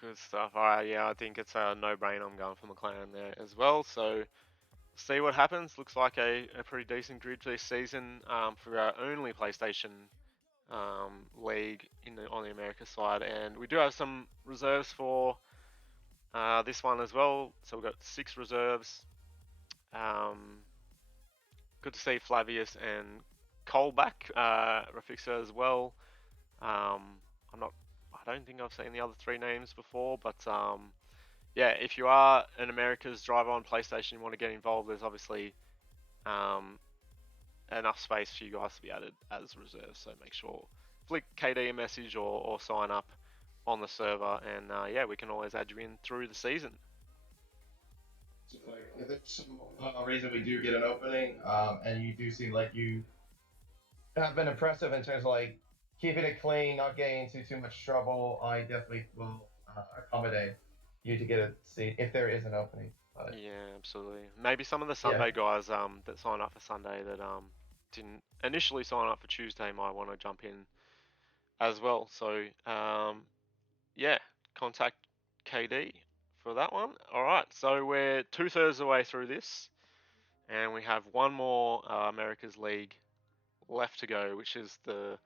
Good stuff. All right, yeah, I think it's a no-brainer. I'm going for McLaren there as well. So see what happens. Looks like a pretty decent grid this season for our only PlayStation league on the America side, and we do have some reserves for this one as well. So we've got 6 reserves. Good to see Flavius and Cole back, Rafixer as well. I don't think I've seen the other 3 names before, but yeah, if you are an America's driver on PlayStation, you want to get involved, there's obviously enough space for you guys to be added as reserves. So make sure flick KD a message or sign up on the server, and yeah, we can always add you in through the season. If there's some reason we do get an opening, and you do seem like you have been impressive in terms of keeping it clean, not getting into too much trouble, I definitely will accommodate you to get a seat if there is an opening. Yeah, absolutely. Maybe some of the Sunday guys that sign up for Sunday that didn't initially sign up for Tuesday might want to jump in as well. So yeah, contact KD for that one. All right, so we're 2/3 of the way through this, and we have one more America's League left to go, which is the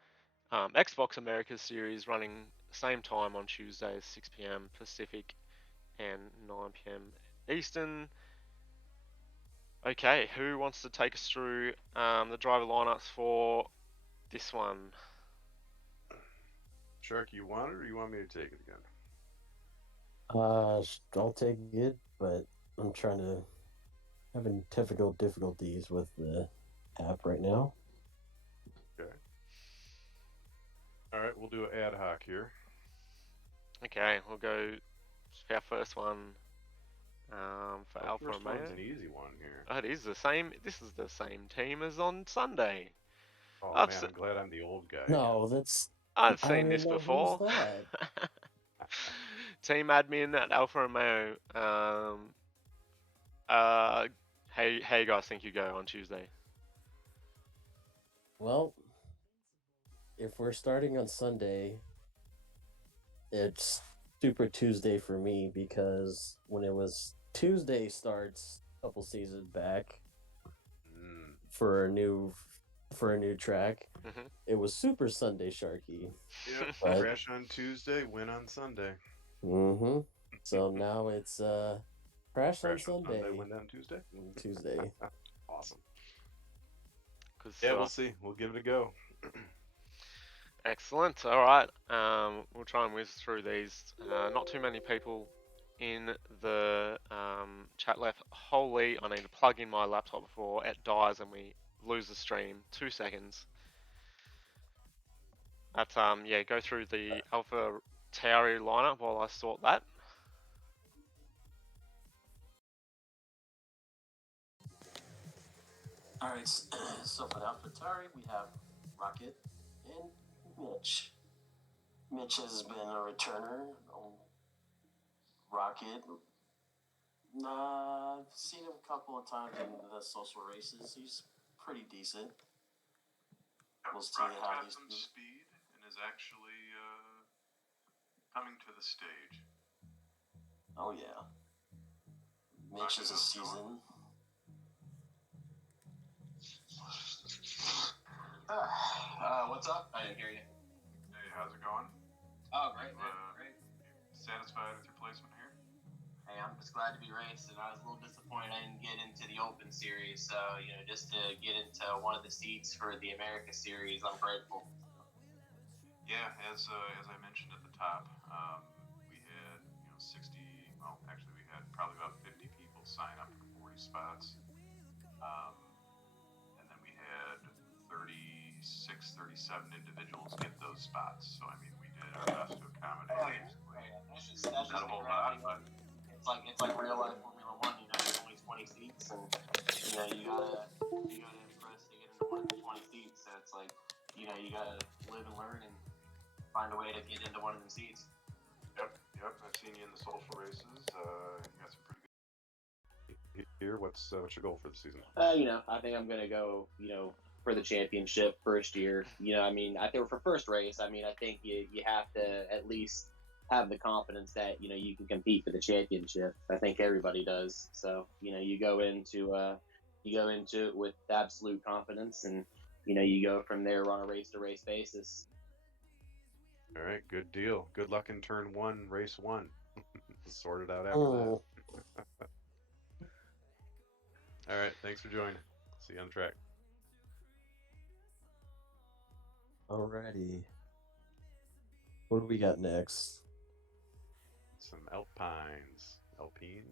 Xbox Americas series, running same time on Tuesdays, 6 p.m. Pacific and 9 p.m. Eastern. Okay, who wants to take us through the driver lineups for this one? Shark, you want it, or you want me to take it again? I'll take it, but I'm having difficulties with the app right now. Okay. All right, we'll do an ad hoc here. Okay, we'll go for our first one for Alfa Romeo. First one's an easy one here. Oh, it is the same. This is the same team as on Sunday. Oh man, I'm glad I'm the old guy. No, that's. I've seen this before. Team admin at Alfa Romeo. How you guys think you go on Tuesday? Well, if we're starting on Sunday, it's Super Tuesday for me, because when it was Tuesday starts a couple seasons back for a new for a new track. Mm-hmm. It was Super Sunday Sharky. Yep. But, crash on Tuesday, win on Sunday. Mm-hmm. So now it's crash on Sunday, Sunday. win on Tuesday. Tuesday. Awesome. Yeah, we'll see. We'll give it a go. Excellent. All right. We'll try and whiz through these. Not too many people in the chat left. Holy, I need to plug in my laptop before it dies and we lose the stream. 2 seconds. That's yeah. Go through the Alfitari lineup while I sort that. All right. So for the Alfitari, we have Rocket and Mitch. Mitch has been a returner. Rocket, I've seen him a couple of times in the social races. He's pretty decent. We'll see Rocket's how got these some speed and is actually coming to the stage. Oh yeah. Mitch is a season. What's up? I didn't hear you. Hey, how's it going? Oh, great, man. Great. Satisfied with your placement here? Hey, I'm just glad to be raced, and I was a little disappointed I didn't get into the Open Series. So, just to get into one of the seats for the America Series, I'm grateful. Yeah, as I mentioned at the top, we had 60. Well, actually, we had probably about 50 people sign up for 40 spots, and then we had 36, 37 individuals get those spots. So I mean, we did our best to accommodate. Oh, yeah. That's just not a whole lot, but it's like real life Formula One. There's only 20 seats, and you gotta impress to get into one of the 20 seats. So it's like you gotta live and learn and find a way to get into one of the seats. Yep. I've seen you in the social races. You got some pretty good here. What's your goal for the season? I think I'm gonna go. For the championship first year. I think for first race. I think you have to at least have the confidence that you can compete for the championship. I think everybody does. So you go into it with absolute confidence, and you go from there on a race to race basis. All right, good deal. Good luck in turn 1, race 1. Sort it out after that. All right, thanks for joining. See you on the track. Alrighty. What do we got next? Some Alpines. Alpine.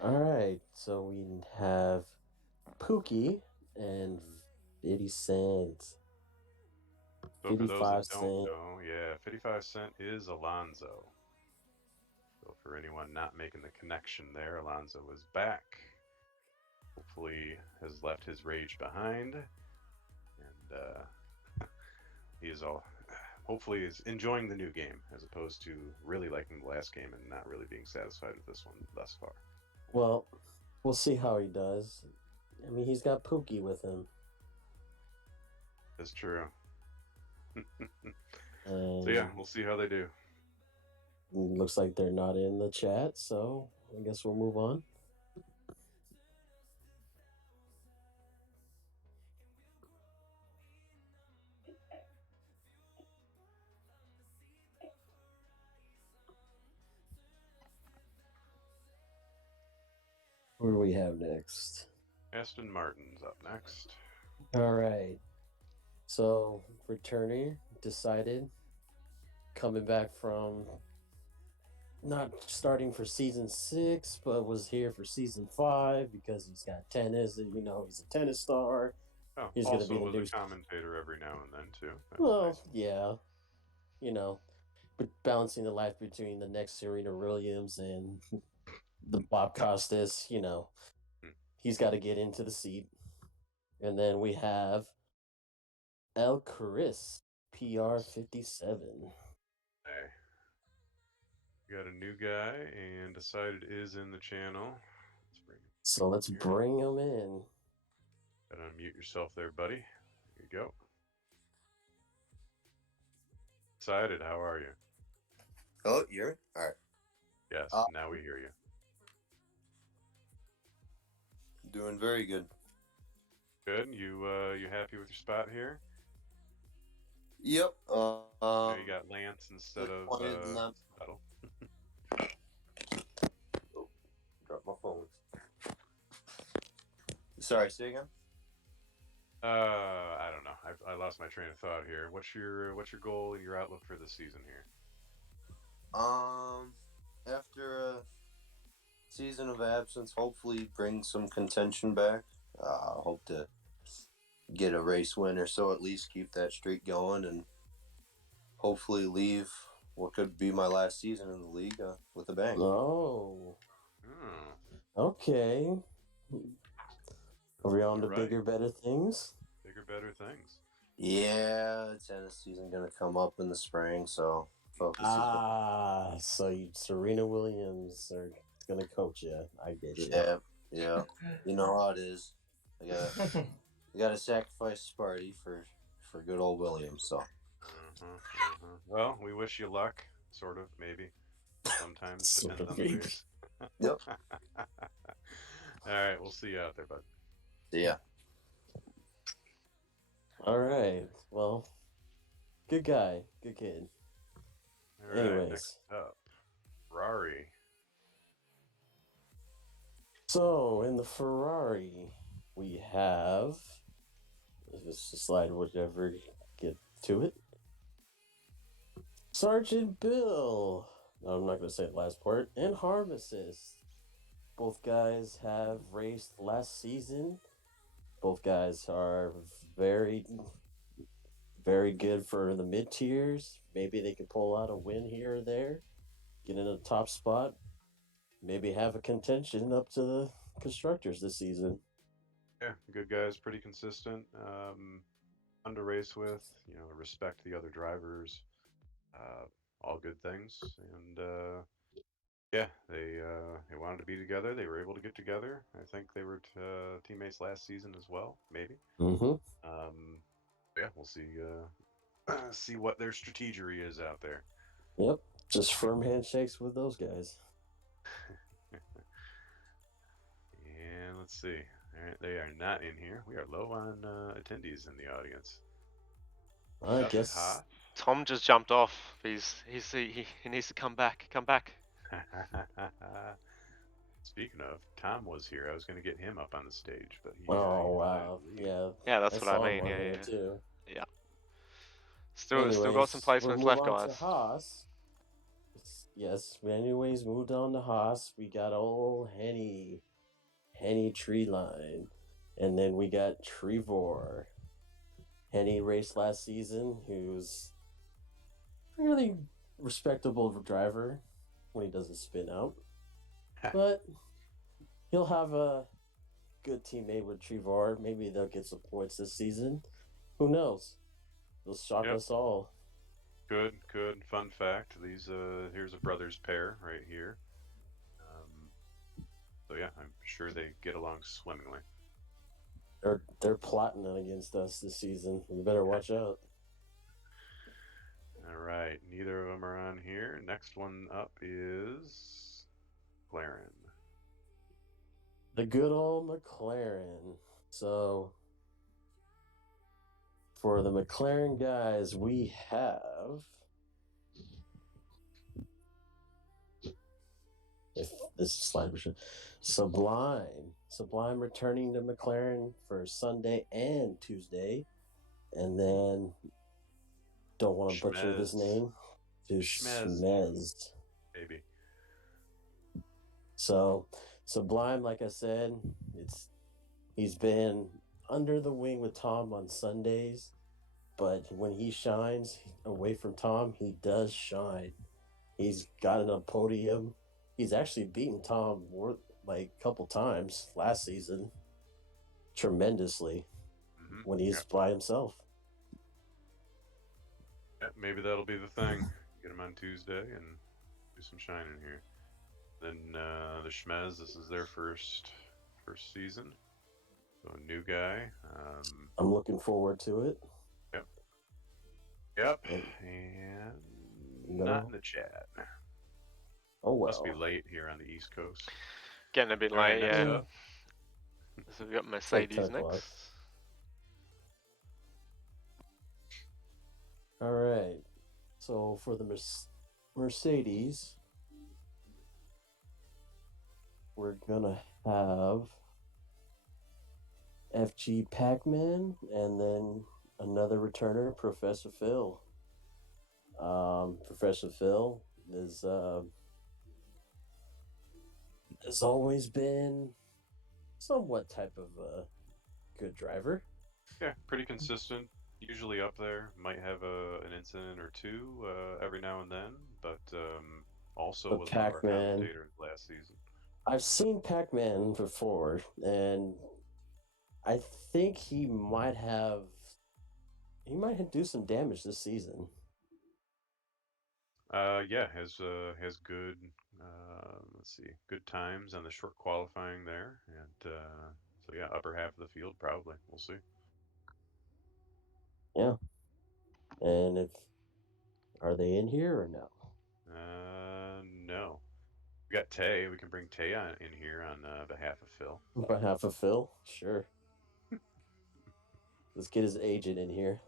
Alright, so we have Pookie and 50 Cent. So for those that don't know, 55 Cent is Alonso. So for anyone not making the connection there, Alonso is back. Hopefully has left his rage behind. And hopefully is enjoying the new game as opposed to really liking the last game and not really being satisfied with this one thus far. Well, we'll see how he does. He's got Pookie with him. That's true. So yeah, we'll see how they do. Looks like they're not in the chat, so I guess we'll move on. What do we have next? Aston Martin's up next. All right. So, returning, decided, coming back from not starting for season 6, but was here for season 5 because he's got tennis. He's a tennis star. Oh, he's also going to be was a commentator every now and then too. Well, nice. Yeah, but balancing the life between the next Serena Williams and the Bob Costas, he's got to get into the seat. And then we have El Chris, PR57. Hey. We got a new guy and decided is in the channel. Let's bring him in. Gotta unmute yourself there, buddy. There you go. Decided, how are you? Oh, you hear me? All right. Yes, now we hear you. Doing very good. Good. You happy with your spot here? Yep. You got Lance instead of Battle. Drop my phone. Sorry, say again. I don't know. I lost my train of thought here. What's your goal and your outlook for this season here? After a season of absence, hopefully bring some contention back. Hope to get a race win or so, at least keep that streak going, and hopefully leave what could be my last season in the league with a bang. Oh. Okay. Are we on to bigger, better things? Bigger, better things. Yeah, tennis season gonna come up in the spring, so focus. So Serena Williams are gonna coach you. I get you. Yeah. You know how it is. You gotta sacrifice Sparty for good old Williams. So. Well, we wish you luck. Sort of, maybe. Sometimes depends on the race. Yep. All right, we'll see you out there, bud. See ya. All right. Well, good guy, good kid. All right, Anyways, next up, Ferrari. So in the Ferrari, we have. Let's just slide whatever get to it. Sergeant Bill. No, I'm not going to say the last part. And Harmesis. Both guys have raced last season. Both guys are very, very good for the mid tiers. Maybe they could pull out a win here or there, get in a top spot, maybe have a contention up to the constructors this season. Yeah, good guys, pretty consistent. Fun to race with. Respect the other drivers. All good things, and yeah, they wanted to be together. They were able to get together. I think they were teammates last season as well, maybe. Mm-hmm. Yeah, we'll see what their strategy is out there. Yep, just firm handshakes with those guys. And let's see. All right, they are not in here. We are low on attendees in the audience. I guess Tom just jumped off. He needs to come back. Come back. Speaking of, Tom was here. I was going to get him up on the stage, but he. Oh wow! Yeah. That's what I mean. Yeah. Too. Yeah. Still got some placements left, guys. Haas. Yes. Anyways, moved on to Haas. We got old Henny Tree Line, and then we got Trevor. Henny raced last season, who's a really respectable driver when he doesn't spin out. But he'll have a good teammate with Trevor. Maybe they'll get some points this season. Who knows? They'll shock us all. Good. Fun fact. Here's a brothers pair right here. So yeah, I'm sure they get along swimmingly. They're plotting against us this season. We better watch out. All right, neither of them are on here. Next one up is McLaren. The good old McLaren. So for the McLaren guys, we have. If this slide was Sublime returning to McLaren for Sunday and Tuesday, and then don't want to butcher this name. Schmez. Maybe. So Sublime, like I said, he's been under the wing with Tom on Sundays, but when he shines away from Tom, he does shine. He's gotten a podium. He's actually beaten Tom like a couple times last season, tremendously, when he's by himself. Yeah, maybe that'll be the thing. Get him on Tuesday and do some shining here. Then the Schmez, this is their first season, so a new guy. I'm looking forward to it. Yep. And not in the chat. Oh well. Must be late here on the East Coast. Getting a bit late, yeah. So we got Mercedes next. All right. So for the Mercedes, we're gonna have FG Pac-Man, and then another returner, Professor Phil. Professor Phil has always been somewhat type of a good driver. Yeah, pretty consistent. Usually up there. Might have an incident or two every now and then, but also was one of our commentators last season. I've seen Pac-Man before, and I think he might do some damage this season. Yeah, has good good times on the short qualifying there, and so yeah, upper half of the field probably. We'll see. Yeah, and are they in here or no? No. We got Tay. We can bring Tay in here on behalf of Phil. On behalf of Phil, sure. Let's get his agent in here.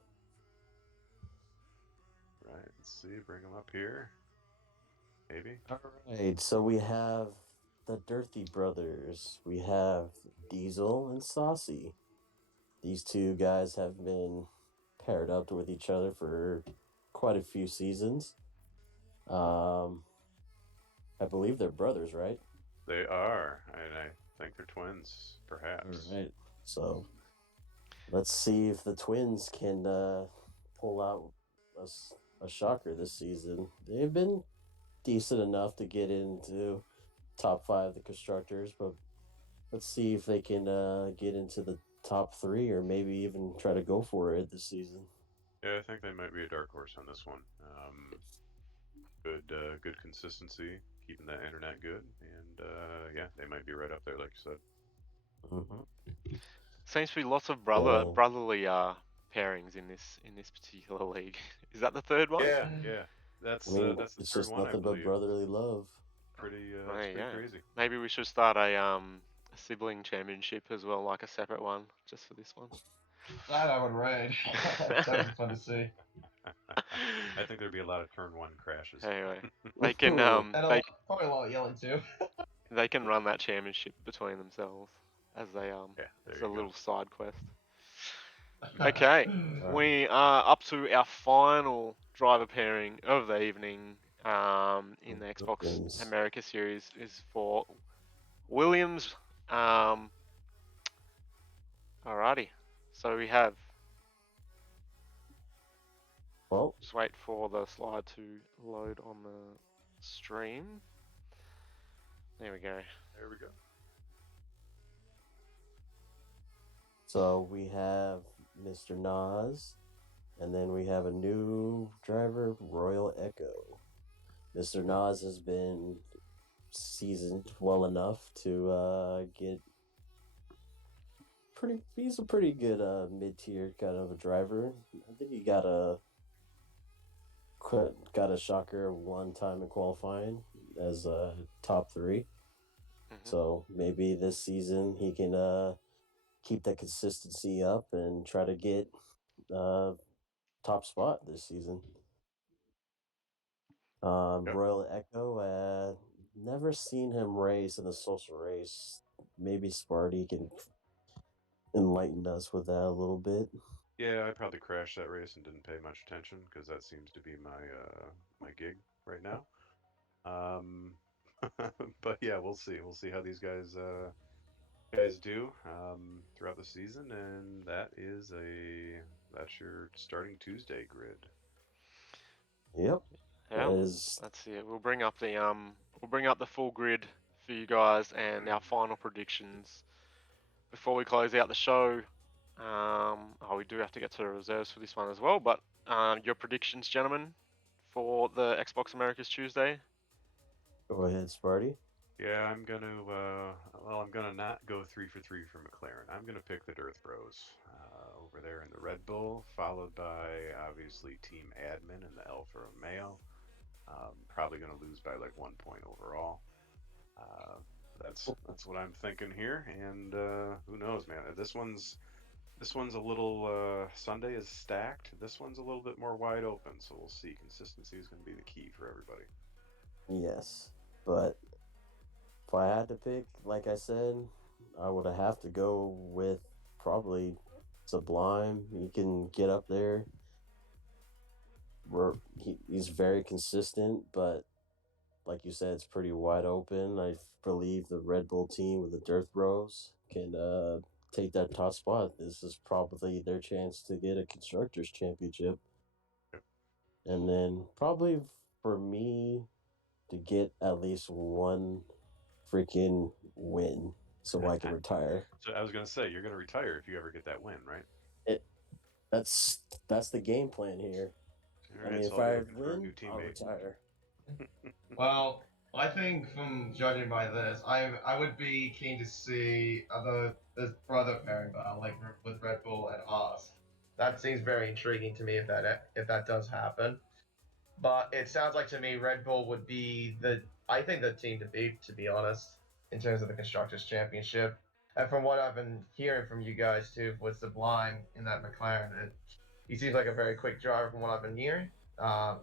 Right. Let's see. Bring him up here. Maybe. All right. So we have the Dirty Brothers. We have Diesel and Saucy. These two guys have been paired up with each other for quite a few seasons. I believe they're brothers, right? They are, and I think they're twins, perhaps. All right. So let's see if the twins can pull out a shocker this season. They've been decent enough to get into top 5 of the constructors, but let's see if they can get into the top 3 or maybe even try to go for it this season. Yeah, I think they might be a dark horse on this one. Good consistency, keeping that internet good, and yeah, they might be right up there, like you said. Mm-hmm. Seems to be lots of brotherly pairings in this particular league. Is that the third one? Yeah. That's the it's third just one, nothing but brotherly love. Pretty crazy. Maybe we should start a sibling championship as well, like a separate one, just for this one. That I would raid. That would be fun to see. I think there'd be a lot of turn 1 crashes. Anyway, they can probably a lot of yelling too. They can run that championship between themselves as they as a little side quest. Okay, we are up to our final driver pairing of the evening in the Xbox America series is for Williams. Alrighty, so we have. Well, just wait for the slide to load on the stream. There we go. There we go. So we have Mr. Nas, and then we have a new driver, Royal Echo. Mr. Nas has been seasoned well enough to get he's a pretty good mid-tier kind of a driver. I think he got a shocker one time in qualifying as a top 3. Mm-hmm. So maybe this season he can keep that consistency up and try to get top spot this season. Royal Echo, never seen him race in a social race. Maybe Sparty can enlighten us with that a little bit. Yeah, I probably crashed that race and didn't pay much attention because that seems to be my gig right now. But yeah, we'll see. We'll see how these guys do throughout the season, and that's your starting Tuesday grid. Yep. Yeah, that's it. We'll bring up the full grid for you guys and our final predictions before we close out the show. We do have to get to the reserves for this one as well, but your predictions, gentlemen, for the Xbox Americas Tuesday. Go ahead, Sparty. Yeah, I'm gonna not go 3 for 3 for McLaren. I'm gonna pick the Dirt Bros over there in the Red Bull, followed by obviously Team Admin in the Alfa Romeo. Probably gonna lose by like 1 point overall. That's what I'm thinking here, and who knows, man? This one's This one's a little Sunday is stacked. This one's a little bit more wide open, so we'll see. Consistency is going to be the key for everybody. Yes, but if I had to pick, like I said, I would have to go with probably Sublime. He can get up there. He's very consistent, but like you said, it's pretty wide open. I believe the Red Bull team with the Dirt Bros can take that top spot. This is probably their chance to get a Constructors' Championship. And then probably for me to get at least one freaking win so I can retire. So I was going to say, you're going to retire if you ever get that win, right? That's the game plan here. All right, I mean, so if I'll be I looking for a new win, I'll teammate. retire. Well, I think from judging by this, I would be keen to see this brother pairing battle, like with Red Bull and Oz. That seems very intriguing to me if that does happen. But it sounds like to me Red Bull would be I think the team to beat, to be honest, in terms of the Constructors' Championship. And from what I've been hearing from you guys too, with Sublime in that McLaren, he seems like a very quick driver from what I've been hearing. I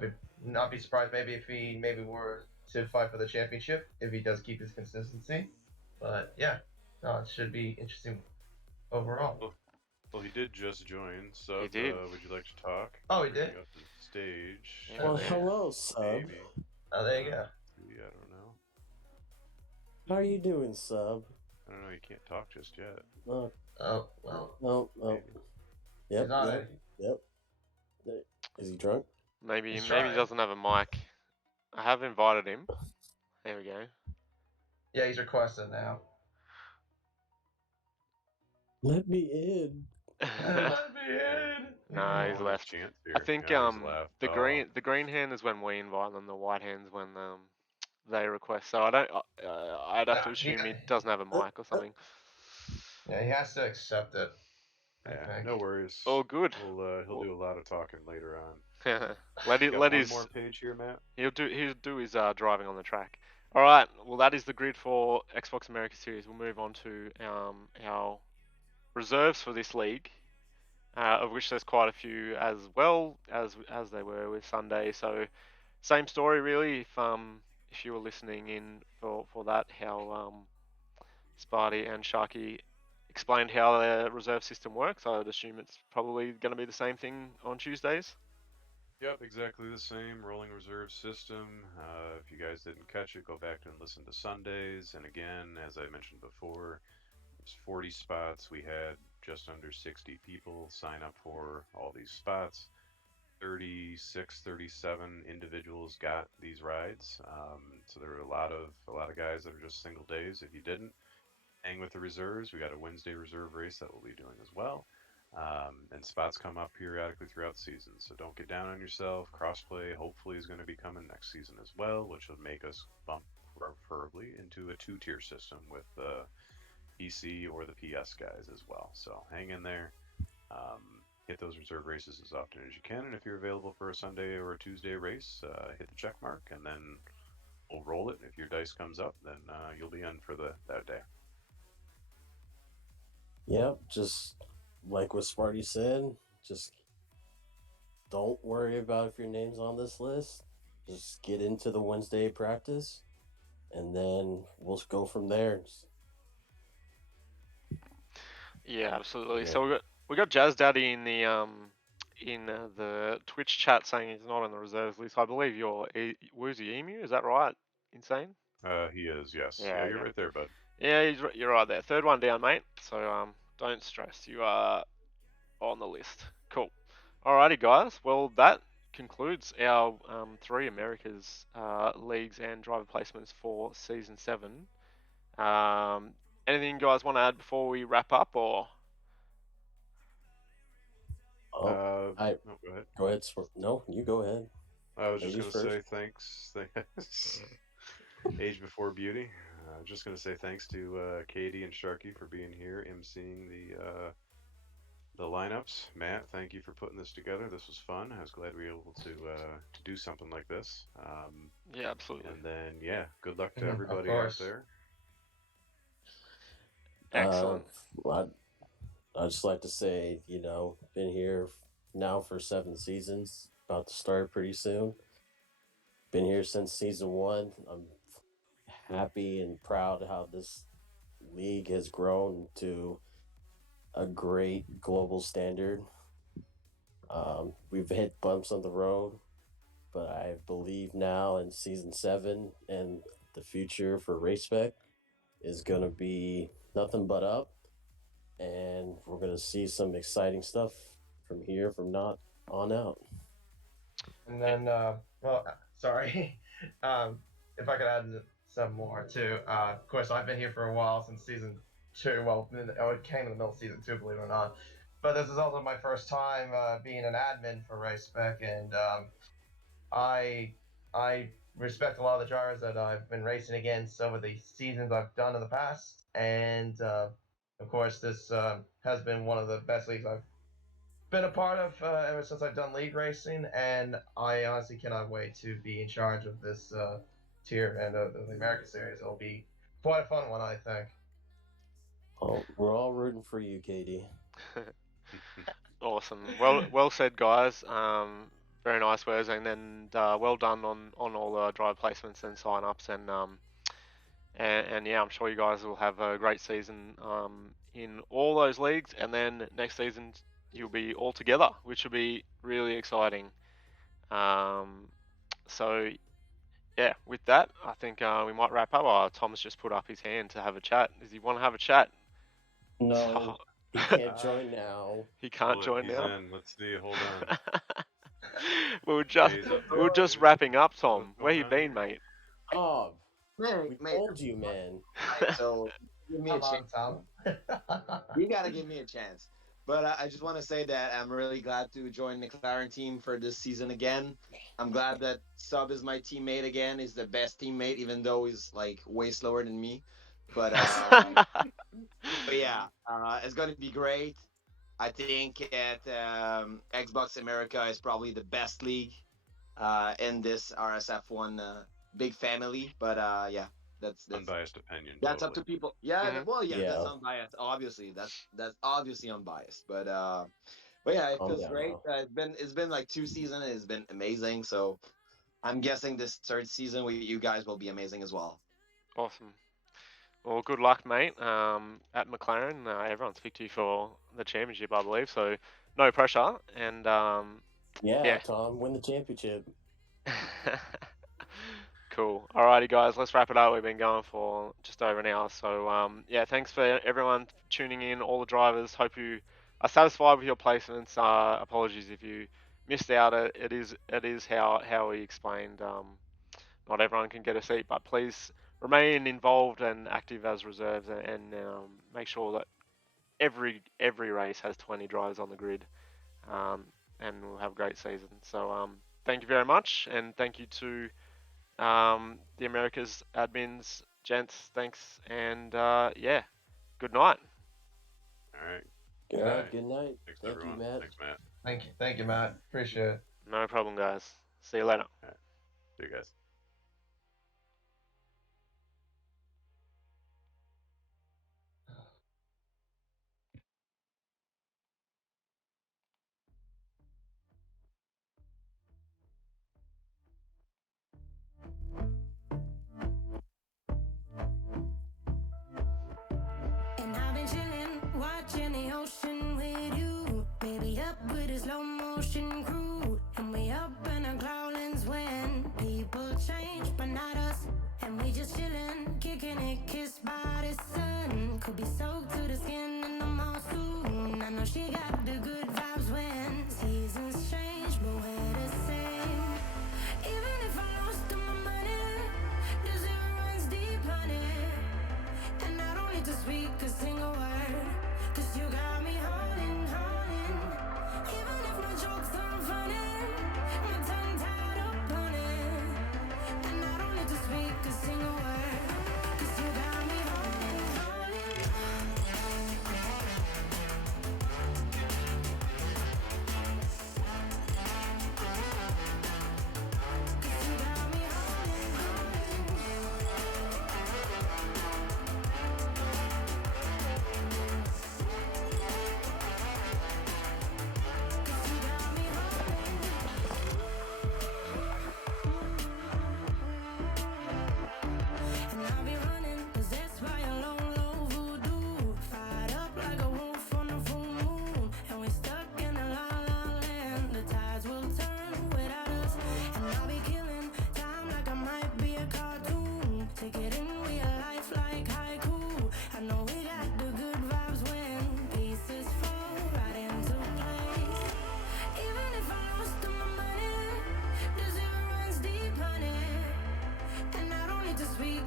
would not be surprised maybe if he were to fight for the championship if he does keep his consistency. But yeah, no, it should be interesting overall. Well, he did just join, so He did. Would you like to talk? Oh, he did? Up to the stage. Well, hello, Sub. Maybe. Oh, there you go. I don't know. How are you doing, Sub? I don't know. You can't talk just yet. Oh, well. No. Yep. Is he drunk? Maybe He's he trying. doesn't have a mic. I have invited him. There we go. Yeah, he's requested now. Let me in. Let me in. No, he's left. I think the green hand is when we invite them. The white hand is when they request. So I'd have to assume he doesn't have a mic or something. Yeah, he has to accept it. Yeah, no worries. Oh, good. He'll do a lot of talking later on. Let his one more page here, Matt. He'll do his driving on the track. All right. Well, that is the grid for Xbox America Series. We'll move on to our reserves for this league, of which there's quite a few as well as they were with Sunday. So same story really. If you were listening in for that, how Sparty and Sharky explained how the reserve system works, I would assume it's probably going to be the same thing on Tuesdays. Yep, exactly the same rolling reserve system. If you guys didn't catch it, go back and listen to Sundays. And again, as I mentioned before, there's 40 spots. We had just under 60 people sign up for all these spots. 36, 37 individuals got these rides. So there were a lot of guys that are just single days. If you didn't hang with the reserves, we got a Wednesday reserve race that we'll be doing as well. And spots come up periodically throughout the season, so don't get down on yourself. Crossplay hopefully is going to be coming next season as well, which will make us bump preferably into a 2-tier system with the PC or the PS guys as well. So hang in there. Hit those reserve races as often as you can, and if you're available for a Sunday or a Tuesday race, hit the check mark, and then we'll roll it. If your dice comes up, then you'll be in for that day. Yep, just like what Sparty said, just don't worry about if your name's on this list. Just get into the Wednesday practice, and then we'll go from there. Yeah, absolutely. Yeah. So we got Jazz Daddy in the Twitch chat saying he's not on the reserves list. I believe you're Woozy Emu. Is that right? Insane. He is. Yes. Yeah, you're right there, bud. Yeah, you're right there. Third one down, mate. So don't stress. You are on the list. Cool. Alrighty, guys. Well, that concludes our 3 Americas leagues and driver placements for season 7. Anything you guys want to add before we wrap up, or? Go ahead. Go ahead. No, you go ahead. I was just going to say thanks. Age before beauty. Just going to say thanks to Katie and Sharky for being here, emceeing the lineups. Matt, thank you for putting this together. This was fun. I was glad we were able to do something like this. Yeah, absolutely. And then, good luck to everybody out there. Excellent. I'd just like to say, been here now for 7 seasons, about to start pretty soon. Been here since season 1. I'm happy and proud how this league has grown to a great global standard. We've hit bumps on the road, but I believe now in season 7 and the future for Race Spec is going to be nothing but up, and we're going to see some exciting stuff from here from not on out. And then, sorry, if I could add some more too. Of course, I've been here for a while, since season 2. Well, it came in the middle of season 2, believe it or not. But this is also my first time being an admin for Race Spec, and I respect a lot of the drivers that I've been racing against over the seasons I've done in the past, and of course, this has been one of the best leagues I've been a part of ever since I've done league racing, and I honestly cannot wait to be in charge of this tier and of the American Series. It'll be quite a fun one, I think. Oh, we're all rooting for you, Katie. Awesome. Well said, guys. Very nice words, and well done on all the driver placements and sign-ups, and yeah, I'm sure you guys will have a great season in all those leagues, and then next season you'll be all together, which will be really exciting. So yeah, with that, I think we might wrap up. Tom's just put up his hand to have a chat. Does he want to have a chat? No, he can't join now. He can't join he's now. In. Let's see. Hold on. we were just wrapping up, Tom. Where you been, mate? Oh, Man, we told you, man. So give me a chance. You gotta give me a chance. But I just want to say that I'm really glad to join the McLaren team for this season again. I'm glad that Sub is my teammate again. He's the best teammate, even though he's like way slower than me. But yeah, it's gonna be great. I think at Xbox America is probably the best league in this RSF1 big family. But yeah, that's unbiased opinion. That's totally. up to people. Yeah, well, yeah, Yeah. that's unbiased. Obviously, that's obviously unbiased. But yeah, it feels great. It's been like 2 seasons. It's been amazing. So I'm guessing this 3rd season with you guys will be amazing as well. Awesome. Well, good luck, mate. At McLaren, everyone's picked you for the championship, I believe. So no pressure. And Yeah, Tom, win the championship. Cool. Alrighty, guys, let's wrap it up. We've been going for just over an hour. So yeah, thanks for everyone tuning in, all the drivers. Hope you are satisfied with your placements. Apologies if you missed out. It is how we explained. Not everyone can get a seat, but please remain involved and active as reserves, and make sure that every race has 20 drivers on the grid, and we'll have a great season. So thank you very much, and thank you to the Americas admins, gents. Thanks, and yeah, good night. All right. Good night. Thanks, Thank everyone. you, Matt. Thanks, Matt. Thank you, Matt. Appreciate it. No problem, guys. See you later. All right. See you guys. And I've been chillin', watching the ocean with you. Baby up with a slow motion crew. And we up in our cloudlands when people change, but not us. And we just chillin', kicking it, kissed by the sun. Could be soaked to the skin in the mall soon. I know she got the good vibes when seasons change, but we're the same. Even if I'm lost in my money, the zero runs deep, honey. And I don't need to speak a single word, 'cause you got me holding. Even if my jokes aren't funny, my tongue tied up on it. And I don't need to speak a single word, 'cause you got me holding.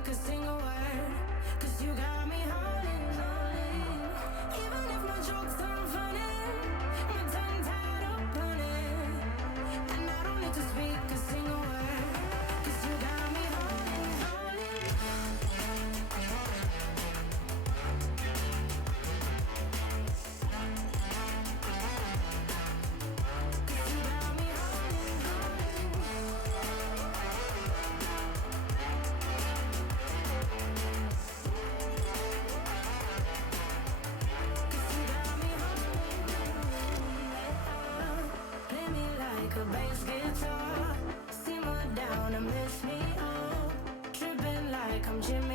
a single word, 'cause you got me holding, holding. Even if my jokes aren't funny, my tongue tied up on it, and I don't need to speak a single word, 'cause you got me holding, holding. Play me like a bass guitar, simmer down and mess me up, tripping like I'm Jimmy